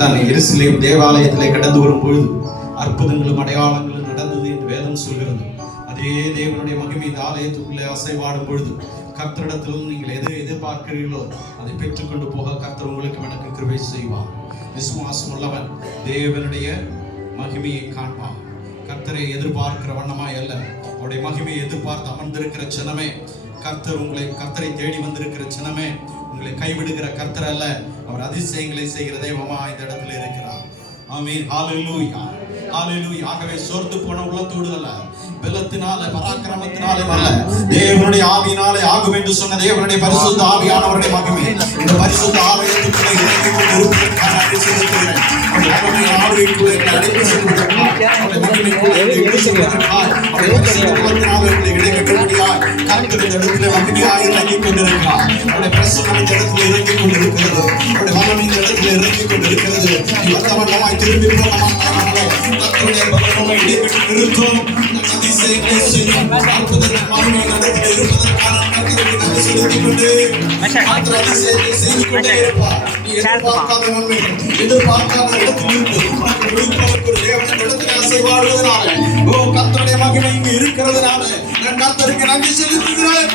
தான் எருசலேம் தேவாலயத்திலே கடந்து வரும் பொழுது அற்புதங்களும் அடையாளங்களும் நடந்தது என்று வேதம் சொல்கிறது. அதே தேவனுடைய மகிமை இந்த ஆலயத்துக்குள்ளே அசைவாடும் பொழுது கர்த்தரிடத்தில் நீங்கள் எதை எதிர்பார்க்கிறீர்களோ அதை பெற்றுக்கொண்டு போக கர்த்தர் உங்களுக்கு எனக்கு கிருபை செய்வார். விசுவாசம் உள்ளவன் தேவனுடைய மகிமையை காண்பான். கர்த்தரை எதிர்பார்க்கிற வண்ணமாய் அல்ல, அவருடைய மகிமையை எதிர்பார்த்து அமர்ந்திருக்கிற ஜனமே, கர்த்தரை தேடி வந்திருக்கிற ஜனமே, உங்களை கைவிடுகிற கர்த்தர் அல்ல, அவர் அதிசயங்களை செய்கிற தெய்வமா இந்த இடத்துல இருக்கிறார். ஆமென். ஹalleluya, ஹalleluya. ஆகவே சோர்ந்து போன உள்ளத்தோடு அல்ல, பலத்தினால பராக்கிரமத்தினாலே அல்ல, தேவனுடைய ஆவியினாலே ஆகும் என்று சொன்ன தேவனுடைய பரிசுத்த ஆவியானவருடைய மகிமை இந்த பரிசுத்த ஆலயத்துக்குள்ளே இறங்கி கொண்டிருப்பதற்காக அபிஷேகிக்கிறேன். அவருடைய ஆவிக்குள்ளே அழைத்து செல்வதற்காக, அவருடைய மகிமைக்குள்ளே இழுத்து செல்வதற்காக, அவருடைய பரிசுத்த உள்ளத்தினாலே உங்களை இணைக்கப்படும்படியாய் கர்த்தர் இந்த இடத்திலே மகிமையாய் இறங்கி கொண்டிருக்கிறார். அவருடைய பிரசன்னம் இந்த இடத்திலே இறங்கி கொண்டிருக்கிறது. அவருடைய வல்லமை இந்த இடத்திலே இறங்கி கொண்டிருக்கிறது. வல்லவண்ணமாய் திரும்பி போக மாட்டார்களோ, கர்த்தருடைய வல்லமை இடைவிட்டு நிறுத்தும். அதிசயங்களை செய்யும் அற்புதங்கள் மகிமை நடத்திலே இருப்பதற்கான கர்த்தருக்கு நன்றி செலுத்திக் கொண்டு மாத்திர அதிசயத்தை செய்து கொண்டே இருப்பார். நீ எதிர்பார்க்காத நன்மைகள், எதிர்பார்க்காத இடத்திலிருந்து உனக்கு விடுவிப்பதற்கு தேவன் இடத்திலே அசைவாடுவதனால, கர்த்தருடைய மகிமை இங்கு இருக்கிறதுனால நான் கர்த்தருக்கு நன்றி செலுத்துகிறேன்.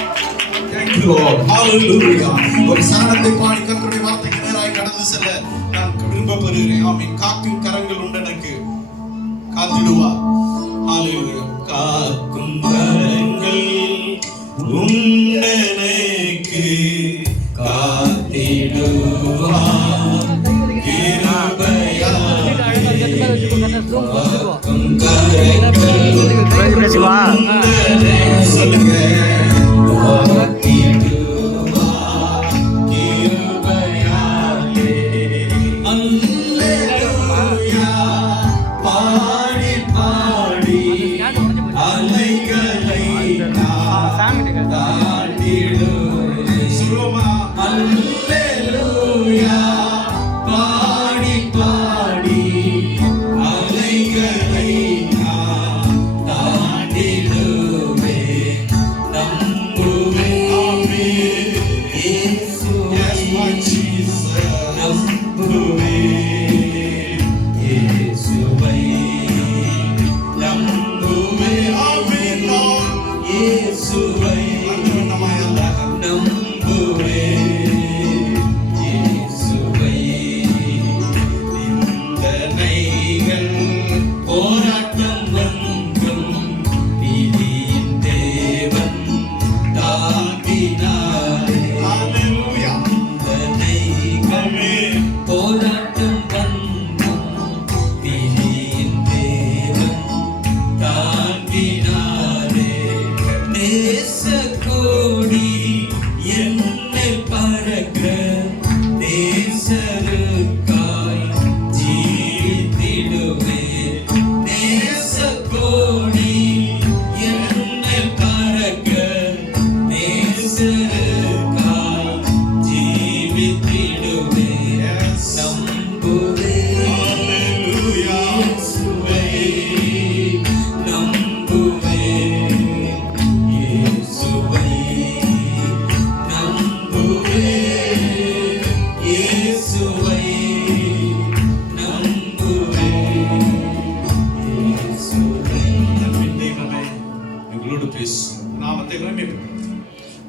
Thank you Lord. Hallelujah. ஒரு சரணத்தை பாடி கர்த்தருடைய வார்த்தைக்கு நேராய் கடந்து செல்ல நான் விரும்பப்படுகிறேன். ஆமென். காக்கும் கரங்கள் உண்டு, எனக்கு காத்திடுவார். Hallelujah. காக்கும் கரங்கள் உண்டனக்கு காத்திடுவார். கிருபையாலே காக்கும் கரங்கள் உண்டனக்கு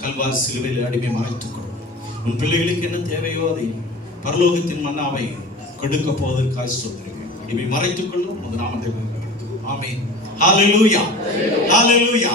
கல்வாரி சிலுவையில் அடிமை மறைத்துக் கொள். உன் பிள்ளைகளுக்கு என்ன தேவையோ அதை பரலோகத்தின் மன்னாவை கொடுக்க போவதற்காக சொல்கிறேன். அடிமை மறைத்துக் கொள்ளும் உமது நாமத்தை. ஆமென். ஹalleluya, ஹalleluya.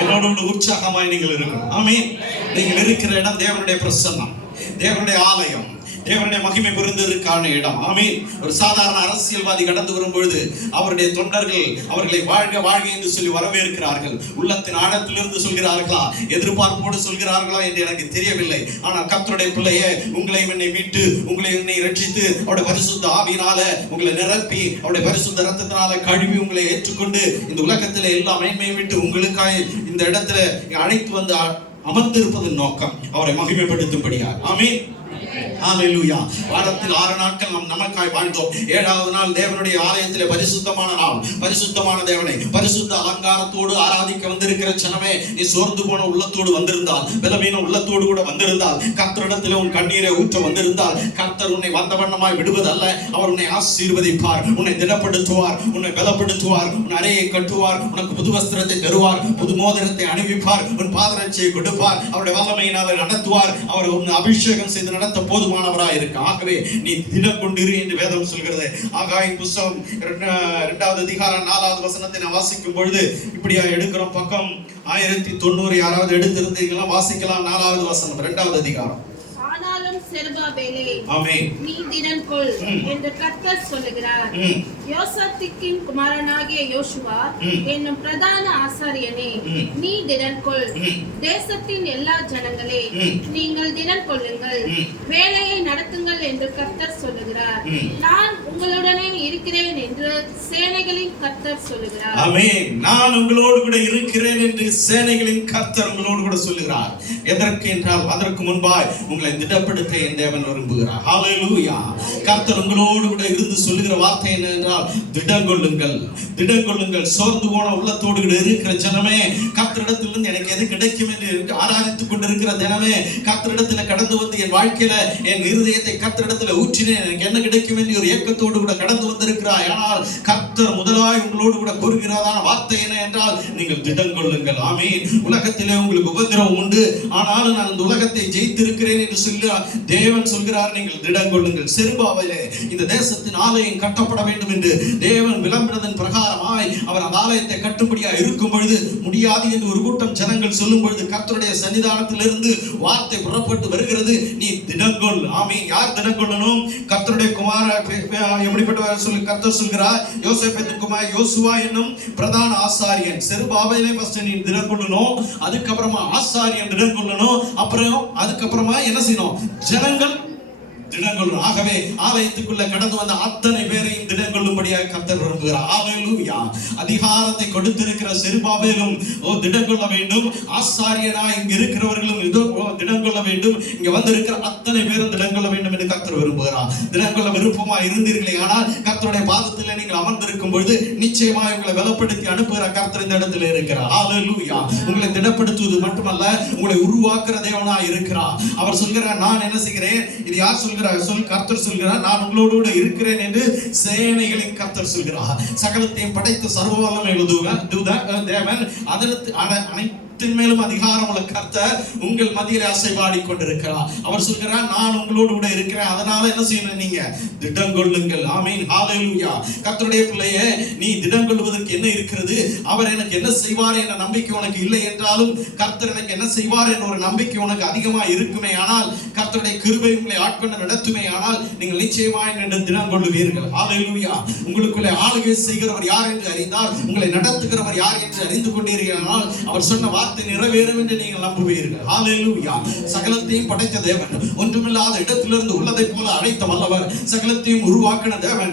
என்னோட உற்சாகமாய் நீங்கள் இருக்கணும். ஆமென். நீங்கள் இருக்கிற இடம் தேவனுடைய பிரசன்னம், தேவனுடைய ஆலயம், தேவனுடைய மகிமை புரிந்ததற்கான இடம். ஆமென். ஒரு சாதாரண அரசியல்வாதி கடந்து வரும்பொழுது அவருடைய தொண்டர்கள் அவர்களை வாழ்க வாழ்க என்று சொல்லி வரவேற்கிறார்கள். உள்ளத்தின் ஆழத்திலிருந்து சொல்கிறார்களா, எதிர்பார்ப்போடு சொல்கிறார்களா என்று எனக்கு தெரியவில்லை. ஆனால் கர்த்தருடைய பிள்ளையே, உங்களை என்னை மீட்டு, உங்களை என்னை ரட்சித்து, அவருடைய பரிசுத்த ஆவியினால உங்களை நிரப்பி, அவருடைய பரிசுத்த இரத்தத்தினால கழுவி உங்களை ஏற்றுக்கொண்டு இந்த உலகத்திலே எல்லா மேன்மையை விட்டு உங்களுக்காக இந்த இடத்துல அழைத்து வந்து அமர்ந்திருப்பதன் நோக்கம் அவரை மகிமைப்படுத்தும்படியா. ஆமென். ஹalleluya. வாரத்தில் 6 நாட்கள் நாம் நமக்காய் வாழ்ந்தோம். 7வது நாள் தேவனுடைய ஆலயத்திலே பரிசுத்தமான நாள். பரிசுத்தமான தேவனை பரிசுத்த அலங்காரத்தோடு ஆராதிக்க வந்திருக்கிற ஜனமே, நீ சோர்ந்து போன உள்ளத்தோடு வந்திருந்தால், பலவீன உள்ளத்தோடு கூட வந்திருந்தால், கர்த்தரிடத்தில் உன் கண்ணீரை ஊற்ற வந்திருந்தால், கர்த்தர் உன்னை வந்தவண்ணமாய் விடுவதல்ல, அவர் உன்னை ஆசீர்வதிப்பார், உன்னை திடப்படுத்துவார், உன்னை பலப்படுத்துவார், உன் அறையை கட்டுவார், உனக்கு புது வஸ்திரத்தை தருவார், புது மோதிரத்தை அணிவிப்பார், உன் பாதரட்சியை கொடுப்பார், அவருடைய வல்லமையினால் நடத்துவார், அவர் உன்னை அபிஷேகம் செய்து நடத்த போதுமானவராய் இருக்கு. ஆகவே நீ திடம் கொண்டிரு என்று வேதம் சொல்கிறது. ஆகாயின் புத்தகம் 2வது அதிகாரம் 4வது வசனத்தை நான் வாசிக்கும் பொழுது இப்படியா எடுக்கிறோம். பக்கம் 1090 யாராவது எடுத்திருந்தீங்களா? வாசிக்கலாம். 4வது வசனம் 2வது அதிகாரம். ஆனாலும் செருபாபேலே, ஆமென், நீ திடன் கொள் என்று கர்த்தர் சொல்லுகிறார். யோசத்திக்கின் குமாரனாகிய யோசுவா என்னும் பிரதான ஆசாரியனே, நீ திடன் கொள். தேசத்தின் எல்லா ஜனங்களே, நீங்கள் திடன் கொள்ளுங்கள், வேலையை நடத்துங்கள் என்று கர்த்தர் சொல்லுகிறார். நான் உங்களுடனே இருக்கிறேன் என்று சேனைகளின் கர்த்தர் சொல்லுகிறார். ஆமென். நான் உங்களோடு கூட இருக்கிறேன் என்று சேனைகளின் கர்த்தர் உங்களோடு கூட சொல்லுகிறார். எதற்கு என்றால், அதற்கு முன்பாய் உங்களை திடப்படுத்த என் தேவன் விரும்புகிறார். ஹalleluya. கர்த்தர் உங்களோடு கூட இருந்து சொல்லுகிற வார்த்தை என்ன என்றால், திடங்கொள்ளுங்கள், திடங்கொள்ளுங்கள். சோர்ந்து போன உள்ளத்தோடு கூட இருக்கிற ஜனமே, கர்த்தரிடத்திலிருந்து எனக்கு எது கிடைக்கும் என்று ஆராய்ந்து கொண்டிருக்கிற ஜனமே, கர்த்தரிடத்தில் கடந்து வந்து என் வாழ்க்கையில என் இருதயத்தை கர்த்தரிடத்தில் ஊற்றினேன், எனக்கு என்ன கிடைக்கும் என்று ஒரு ஏக்கத்தோடு கூட கடந்து வந்திருக்கிறாய். ஆனால் கர்த்தர் முதலாய் உங்களோடு கூட கூறுகிறதான வார்த்தை என்ன என்றால், நீங்கள் திடங்கொள்ளுங்கள். ஆமென். உலகத்திலே உங்களுக்கு உபத்திரவம் உண்டு, ஆனாலும் நான் இந்த உலகத்தை ஜெயித்திருக்கிறேன் என்று சொல்லி தேவன் சொல்கிறார், நீங்கள் திடங்கொள்ளுங்கள். செருபாபேலே, இந்த தேசத்தின் ஆலயம் கட்டப்பட வேண்டும் என்று தேவன் விளம்பினதன் பிரகாரமாய் அவர் அந்த ஆலயத்தை கட்டும்படியா இருக்கும் பொழுது, முடியாது என்று ஒரு கூட்டம் ஜனங்கள் சொல்லும் பொழுது, கர்த்தருடைய சன்னிதானத்திலிருந்து வார்த்தை புறப்பட்டு வருகிறது, நீ திடங்கொள். ஆமென். யார் திடங்கொள்ளணும்? கர்த்தருடைய குமார எப்படிப்பட்டவர் சொல்லி கர்த்தர் சொல்கிறார், யோசேப்பின் குமாரன் யோசுவா என்னும் பிரதான ஆசாரியன். செருபாபேலே ஃபர்ஸ்ட் நீ திடங்கொள்ளணும், அதுக்கப்புறமா ஆசாரியன் திடங்கொள்ளணும், அப்புறம் அதுக்கப்புறமா என்ன செய்யணும்? ஜனங்கள் திடங்கொள்ளும். ஆகவே ஆலயத்துக்குள்ள கடந்து வந்த அத்தனை பேரையும் திடங்கொள்ளும்படியாக கர்த்தர் விரும்புகிறார். ஹalleluya. அதிகாரத்தை கொடுத்திருக்கிற செருபாபேலும் திடங்கொள்ள வேண்டும், ஆசாரியனாய் இங்க இருக்கிறவர்களும் திடங்கொள்ள வேண்டும், இங்க வந்திருக்கிற அத்தனை பேரும் திடங்கொள்ள வேண்டும் என்று கர்த்தர் விரும்புகிறார். திடங்கொள்ள விருப்பமா இருந்தீர்களே ஆனால், கர்த்தருடைய பாதத்தில் நீங்கள் அமர்ந்திருக்கும் பொழுது நிச்சயமாக உங்களை பலப்படுத்தி அனுப்புகிற கர்த்தர் இந்த இடத்துல இருக்கிறார். ஹalleluya. உங்களை திடப்படுத்துவது மட்டுமல்ல, உங்களை உருவாக்குற தேவனாய் இருக்கிறார். அவர் சொல்கிறார், நான் என்ன செய்கிறேன்? இது யார் சொல்கிறார்? கர்த்தர் சொல்கிறார், நான் உங்களோடு கூட இருக்கிறேன் என்று சேனைகளின் கர்த்தர் சொல்கிறார். சகலத்தையும் படைத்த சர்வ வல்லமை தேவன் அனைத்து மேலும் அதிகாரம் உள்ள கர்த்தர் உங்கள் மத்தியிலே அசைவாடி கொண்டிருக்கிறார். அவர் சொல்கிறார், நான் உங்களோடு கூட இருக்கிறேன், அதனால என்ன செய்யணும்? நீங்க திடம் கொள்ளுங்கள். ஆமென். ஹalleluya. கர்த்தருடைய பிள்ளையே, நீ திடம் கொள்வதற்கு என்ன இருக்கிறது? அவர் எனக்கு என்ன செய்வார் என்ற நம்பிக்கை உனக்கு இல்லை என்றாலும், கர்த்தர் எனக்கு என்ன செய்வார் என்ற ஒரு நம்பிக்கை உனக்கு அதிகமாக இருக்குமே ஆனால், கர்த்தருடைய கிருபை உங்களை ஆட்கொண்டு நடத்துமே ஆனால், நீங்கள் நிச்சயமாய் நின்று திடம் கொள்ளுவீர்கள். ஹalleluya. உங்களுக்குள்ளே ஆளுகை செய்கிறவர் யார் என்று அறிந்தால், உங்களை நடத்துகிறவர் யார் என்று அறிந்து கொண்டீர்கள். அவர் சொன்ன வார்த்தை நிறைவேறும் என்று நீங்கள் நம்புவீர்கள். ஹalleluya. சகலத்தையும் படைத்த தேவன், ஒன்றுமில்லாத இடத்திலிருந்து உள்ளதை போல அழைத்த வல்லவர், சகலத்தையும் உருவாக்கின தேவன்,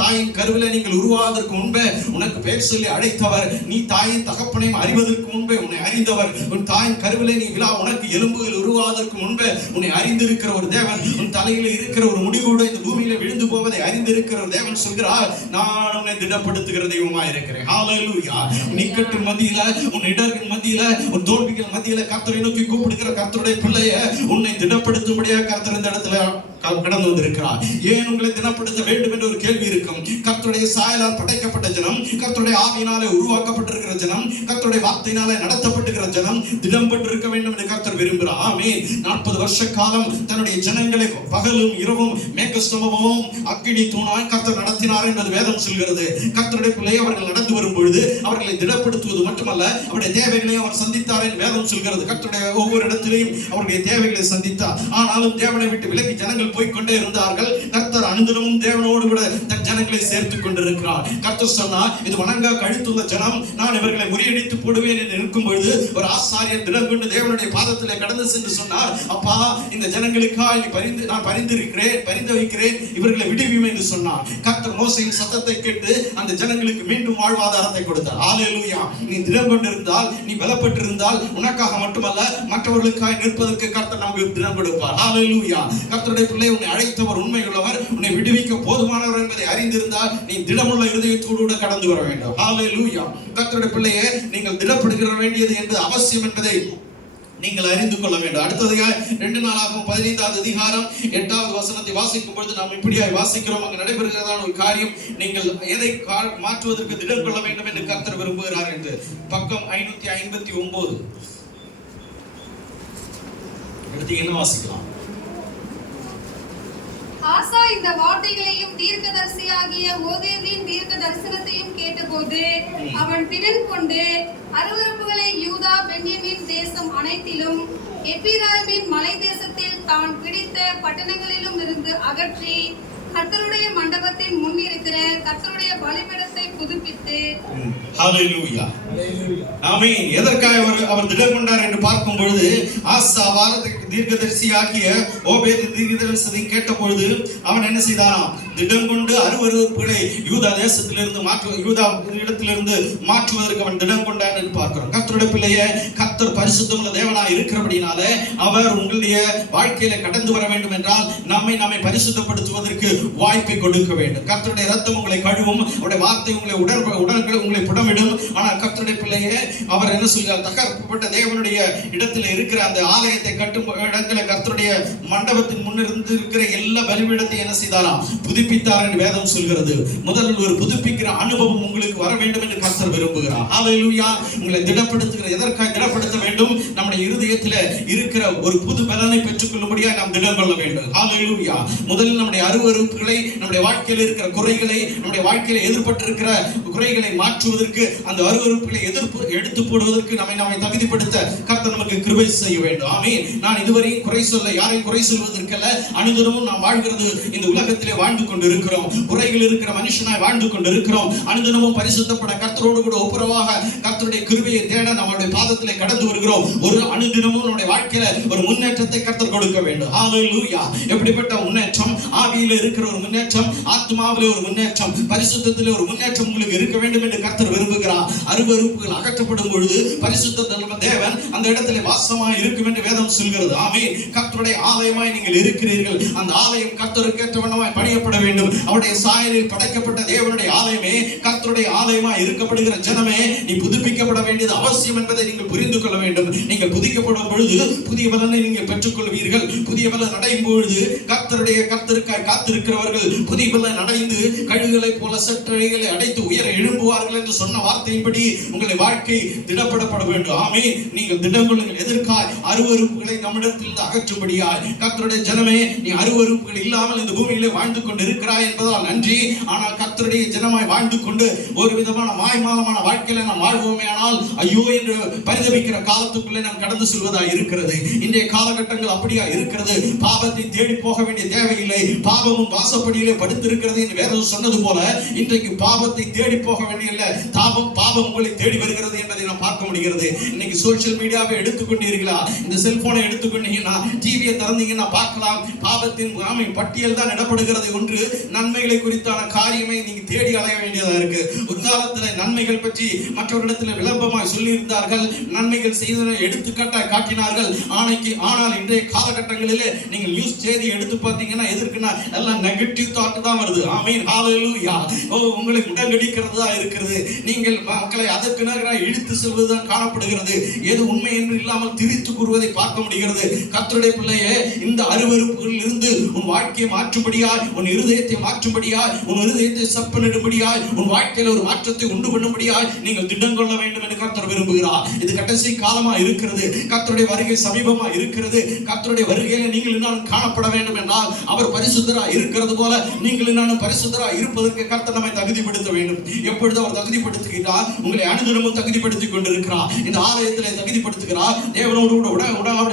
தாயின் கருவிலே நீங்கள் உருவாவதற்கு முன்பே உனக்கு பேர் சொல்லி அழைத்தவர், நீ தாயின் தகப்பனையும் அறிவதற்கு முன்பே உன்னை அறிந்தவர், உன் தாயின் கருவிலே நீ உனக்கு எலும்புகள் உருவாவதற்கு முன்பே உன்னை அறிந்திருக்கிற ஒரு தேவன், உன் தலையில இருக்கிற ஒரு முடிவோடு இந்த பூமியில விழுந்து போவதை அறிந்திருக்கிற ஒரு தேவன் சொல்கிறார், நான் உன்னை திடப்படுத்துகிற தெய்வமாய் இருக்கிறேன். ஹalleluya. உன் இக்கட்டின் மத்தியில, உன் இடரின் மத்தியில, உன் தோல்விகள் மத்தியில கர்த்தரை நோக்கி கூப்பிடுகிற கர்த்தருடைய பிள்ளைய உன்னை திடப்படுத்தும்படியாக கர்த்தர் இந்த இடத்துல கடந்து வந்திருக்கிறார். ஏன் உங்களை திடப்படுத்த வேண்டும் என்ற ஒரு கேள்வி இருக்கும். கர்த்தருடைய சாயலால் படைக்கப்பட்ட ஜனம், கர்த்தருடைய ஆவியினாலே உருவாக்கப்பட்டிருக்கிற ஜனம், கர்த்தருடைய வார்த்தையினாலே நடத்தப்பட்டிருக்கிற ஜனம் திடம் பெற்றிருக்க வேண்டும் என்று கர்த்தர் விரும்புகிறார். ஆமென். 40 வருஷ காலம் தன்னுடைய ஜனங்களை பகலும் இரவும் மேகஸ்தம்பமும் அக்கினி தூணாய் கர்த்தர் நடத்தினார் என்பது வேதம் சொல்கிறது. கர்த்தருடைய பிள்ளை அவர்கள் நடந்து வரும் பொழுது அவர்களை திடப்படுத்துவது மட்டுமல்ல, அவருடைய தேவைகளையும் அவர் சந்தித்தார் என்று வேதம் சொல்கிறது. கர்த்தருடைய ஒவ்வொரு இடத்திலையும் அவருடைய தேவைகளை சந்தித்தார். ஆனாலும் தேவனை விட்டு விலகி ஜனங்கள் போய்கொண்டே இருந்தார்கள். கர்த்தர் அனுதினமும் தேவனோடு கூட தன் ஜனங்களை சேர்த்து தகுதிப்படுத்திக் கொண்டிருக்கிறார். கர்த்தர் சொன்னார், இது வணங்கா கழுத்துள்ள ஜனம், நான் இவர்களை முறியடித்து போடுவேன் என்று இருக்கும் பொழுது ஒரு ஆசாரியர் திடம் கொண்டு தேவனுடைய பாதத்திலே கடந்து சென்று சொன்னார், அப்பா இந்த ஜனங்களுக்காக நான் பரிந்து வைக்கிறேன், இவர்களை விடுவியும் என்று சொன்னார். கர்த்தர் மோசேயின் சத்தத்தை கேட்டு அந்த ஜனங்களுக்கு மீண்டும் வாழ்வாதாரத்தை கொடுத்தார். ஹல்லேலூயா. நீ திடம் கொண்டிருந்தால், நீ பலப்பட்டிருந்தால், உனக்காக மட்டுமல்ல மற்றவர்களுக்காக நிற்பதற்கு கர்த்தர் நமக்கு திடம் கொடுப்பார். ஹல்லேலூயா. கர்த்தருடைய பிள்ளை, உன்னை அழைத்தவர் உண்மையுள்ளவர், உன்னை விடுவிக்க போதுமானவர் என்பதை அறிந்திருந்தால் நீ திடமுள்ள இருதயத்தோடு கடந்து வர வேண்டும். ஹல்லேலூயா. கர்த்தருடைய பிள்ளையே, நீங்கள் திடப்படுகிற வேண்டியது என்பது அவசியம் என்பதை நீங்கள் அறிந்து கொள்ள வேண்டும். அடுத்ததாக 2 நாளாகவும் 15வது அதிகாரம் 8வது வசனத்தை வாசிக்கும் பொழுது நாம் இப்படியாய் வாசிக்கிறோம், அங்கு நடைபெறுகிறதான ஒரு காரியம், நீங்கள் எதை மாற்றுவதற்கு திடம் கொள்ள வேண்டும் என்று கர்த்தர் விரும்புகிறார் என்று. பக்கம் 559 எடுத்தீங்கன்னா வாசிக்கலாம். ஆசா இந்த வார்த்தைகளையும் தீர்க்கதரிசியாகிய ஓதேதின் தீர்க்க தரிசனத்தையும் கேட்டபோது அவன் திடன் கொண்டு அருவருப்புகளை யூதா பென்யமீன் தேசம் அனைத்திலும் எப்பிராயீமின் மலை தேசத்தில் தான் பிடித்த பட்டணங்களிலும் இருந்து அகற்றி கர்த்தருடைய மண்டபத்தின் முன் இருக்கிற கர்த்தருடைய பலிபீடத்தை புதுப்பித்து. ஹல்லேலூயா. ஆமென். எதற்காக அவர் திடம் கொண்டார் என்று பார்க்கும் பொழுது, ஆசா தீர்க்கதரிசியாகிய ஓபேத் தீர்க்கதரிசனத்தை கேட்ட பொழுது அவன் என்ன செய்தானாம்? திடம் கொண்டு அருவருப்புகளை யூதா தேசத்திலிருந்து யூதா இடத்திலிருந்து மாற்றுவதற்கு அவன் திடம் கொண்டான் என்று பார்க்கிறோம். கர்த்தருடைய பிள்ளையே, கர்த்தர் பரிசுத்தமுள்ள தேவனாய் இருக்கிறபடினாலே அவர் உங்களுடைய வாழ்க்கையில கடந்து வர வேண்டும் என்றால் நம்மை பரிசுத்தப்படுத்துவதற்கு வாய்ப்பை கொடுக்க வேண்டும். கர்த்தருடைய ரத்தம் உங்களை கழுவும், அவருடைய வார்த்தை உங்களை உங்களை புடமிடும். ஆனால் கர்த்தருடைய பிள்ளையே, அவர் என்ன சொல்கிறார்? தகர்க்கப்பட்ட தேவனுடைய இடத்துல இருக்கிற அந்த ஆலயத்தை கட்டும் இடத்துல கர்த்தருடைய மண்டபத்தின் முன்னிருந்து இருக்கிற எல்லா பலிபீடத்தை என்ன செய்தாராம்? புதுப்பித்தார் என்று வேதம் சொல்கிறது. முதலில் ஒரு புதுப்பிக்கிற அனுபவம் உங்களுக்கு வர வேண்டும் என்று கர்த்தர் விரும்புகிறார். ஹல்லேலூயா. உங்களை திடப்படுத்துகிற, எதற்காக திடப்படுத்த வேண்டும்? நம்முடைய இருதயத்தில் இருக்கிற ஒரு புது பலனை பெற்றுக்கொள்ளும்படியாக நாம் திடம் கொள்ள வேண்டும். ஹல்லேலூயா. முதலில் நம்முடைய அருவருப்புகளை, நம்முடைய வாழ்க்கையில் இருக்கிற குறைகளை, நம்முடைய வாழ்க்கையில் எதிர்பட்டிருக்கிற குறைகளை மாற்றுவதற்கு, அந்த அருவருப்புகளை எடுத்து போடுவதற்கு நம்மை தகுதிப்படுத்த கர்த்தர் நமக்கு கிருபை செய்ய வேண்டும். ஆமென். நான் இதுவரையும் குறை சொல்ல, யாரையும் குறை சொல்வதற்கல்ல. அனுதினமும் நாம் வாழ்கிறது இந்த உலகத்திலே வாழ்ந்து கொண்டு இருக்கிறோம். குறைகள் இருக்கிற மனுஷனாய் வாழ்ந்து கொண்டு இருக்கிறோம். அனுதினமும் பரிசுத்தப்பட கர்த்தரோடு கூட ஒப்புரவாக கர்த்தருடைய கிருபையை தேட நம்முடைய பாதத்திலே கடந்து வருகிறோம். ஒரு அனுதினமும் நம்முடைய வாழ்க்கையில ஒரு முன்னேற்றத்தை கர்த்தர் கொடுக்க வேண்டும். ஹல்லேலூயா. எப்படிப்பட்ட முன்னேற்றம்? ஆவியில இருக்கிற ஒரு முன்னேற்றம், ஆத்மாவிலே ஒரு முன்னேற்றம், பரிசுத்தத்திலே ஒரு முன்னேற்றம் உங்களுக்கு இருக்க வேண்டும் என்று கர்த்தர் விரும்புகிறார். அருவருப்புகள் அகற்றப்படும் பொழுது பரிசுத்த தேவன் அந்த இடத்திலே வாசமாய் இருக்கும் என்று வேதம் சொல்கிறது. ஆமென். கர்த்தருடைய ஆலயமாய் நீங்கள் இருக்கிறீர்கள். அந்த ஆலயம் கர்த்தருக்கு ஏற்றவண்ணமாய் பணியப்பட வேண்டும். அவருடைய சாயலில் படைக்கப்பட்ட தேவனுடைய ஆலயமே, கர்த்தருடைய ஆலயமாய் இருக்கப்படுகிற ஜனமே, நீ புதுப்பிக்கப்பட வேண்டியது அவசியம் என்பதை நீங்கள் புரிந்து கொள்ள வேண்டும். நீங்கள் புதுப்பிக்கப்படும் பொழுது புதிய பலனை நீங்கள் பெற்றுக்கொள்வீர்கள். புதிய பலன் அடையும் பொழுது கர்த்தருக்காய் காத்திருக்கிறவர்கள் புதிய பலன் அடைந்து கழுகுகளை போல சற்றறைகளை அடைத்து உயர எழும்புவார்கள் என்று சொன்ன வார்த்தையின்படி உங்களுடைய வாழ்க்கை திடப்படப்பட வேண்டும். ஆமென். நீங்கள் திடம் கொள்ளுங்கள். எதற்காய்? அருவருப்புகளை நம்மிடத்தில் அகற்றும்படியாய். கர்த்தருடைய ஜனமே, நீ அருவருப்புகள் இல்லாமல் இந்த பூமியிலே வாழ்ந்து கொண்டு இருக்கிறாய் என்பதால் நன்றி. ஆனால் கர்த்தருடைய ஜனமாய் வாழ்ந்து கொண்டு ஒரு விதமான மாய்மாலமான வாழ்க்கையில நாம் வாழ்வோமே ஆனால் ஐயோ என்று பரிதபிக்கிற காலத்துக்குள்ளே நாம் கடந்து செல்வதாய் இருக்கிறது. இன்றைய காலகட்டங்கள் அப்படியா இருக்கிறது. பாவத்தை தேடி போக வேண்டிய தேவையில்லை. பாவமும் வாசப்படியிலே படுத்திருக்கிறது என்று வேதம் சொன்னது போல இன்றைக்கு பாவத்தை தேடி போக வேண்டிய பாவம் உங்களை தேடி வருகிறது என்பதை நாம் பார்க்க முடிகிறது. இன்னைக்கு சோசியல் மீடியாவை எடுத்துக்கொண்டீர்களா? இந்த செல்போனை எடுத்துக்கொண்டீங்கன்னா, டிவியை திறந்தீங்கன்னா பார்க்கலாம். பாவத்தின் பட்டியல் தான் இடப்படுகிறது. ஒன்று நன்மைகளை குறித்தான காரியமை நீங்க தேடி அலைய வேண்டியதா இருக்கு. ஒரு காலத்துல நன்மைகள் பற்றி மற்றவரிடத்தில் விளம்பரமாய் சொல்லி இருந்தார்கள். நன்மைகள் செய்ததை எடுத்துக்காட்டாய் காட்டினார்கள். ஆனால் இன்றைய காலகட்டங்களிலே நீங்கள் நியூஸ் செய்தி எடுத்து பார்த்தீங்கன்னா எதற்குன்னா எல்லாம் நெகட்டிவ் தாட் தான் வருது. ஆமென். ஹல்லேலூயா. உங்களை முடங்கடிக்கிறதா இருக்கிறது. நீங்கள் மக்களை அதற்கு நேராக இழுத்து செல்வதுதான் காணப்படுகிறது. எது உண்மை என்று இல்லாமல் திரித்து கூறுவதை பார்க்க முடிகிறது. கர்த்தருடைய பிள்ளையே, இந்த அருவருப்புகளில் இருந்து உன் வாழ்க்கையை மாற்றும்படியாய், உன் இருதயத்தை மாற்றும்படியாய், உன் இருதயத்தை சப்பனிடும்படியாய், உன் வாழ்க்கையில் ஒரு மாற்றத்தை உண்டு பண்ணும்படியாய் நீங்கள் திட்டம் கொள்ள வேண்டும் என்று கர்த்தர் விரும்புகிறார். இது கடைசி காலமா இருக்கிறது. கர்த்தருடைய வருகை சமீபமா இருக்கிறது. கர்த்தருடைய வருகையில நீங்கள் இன்னும் காணப்பட வேண்டும் என்றால் அவர் பரிசுத்தரா இருக்கிறது போல நீங்கள் இன்னும் பரிசுத்தரா இருப்பதற்கு கர்த்தர் நம்மை தகுதிப்படுத்த வேண்டும். எப்பொழுது அவர் தகுதிப்படுத்துகிறார்? உங்களை அனுதினமும் தகுதிப்படுத்திக் கொண்டிருக்கிறார். இந்த ஆலயத்திலே தகுதிப்படுத்துகிறார். தேவனோடு கூட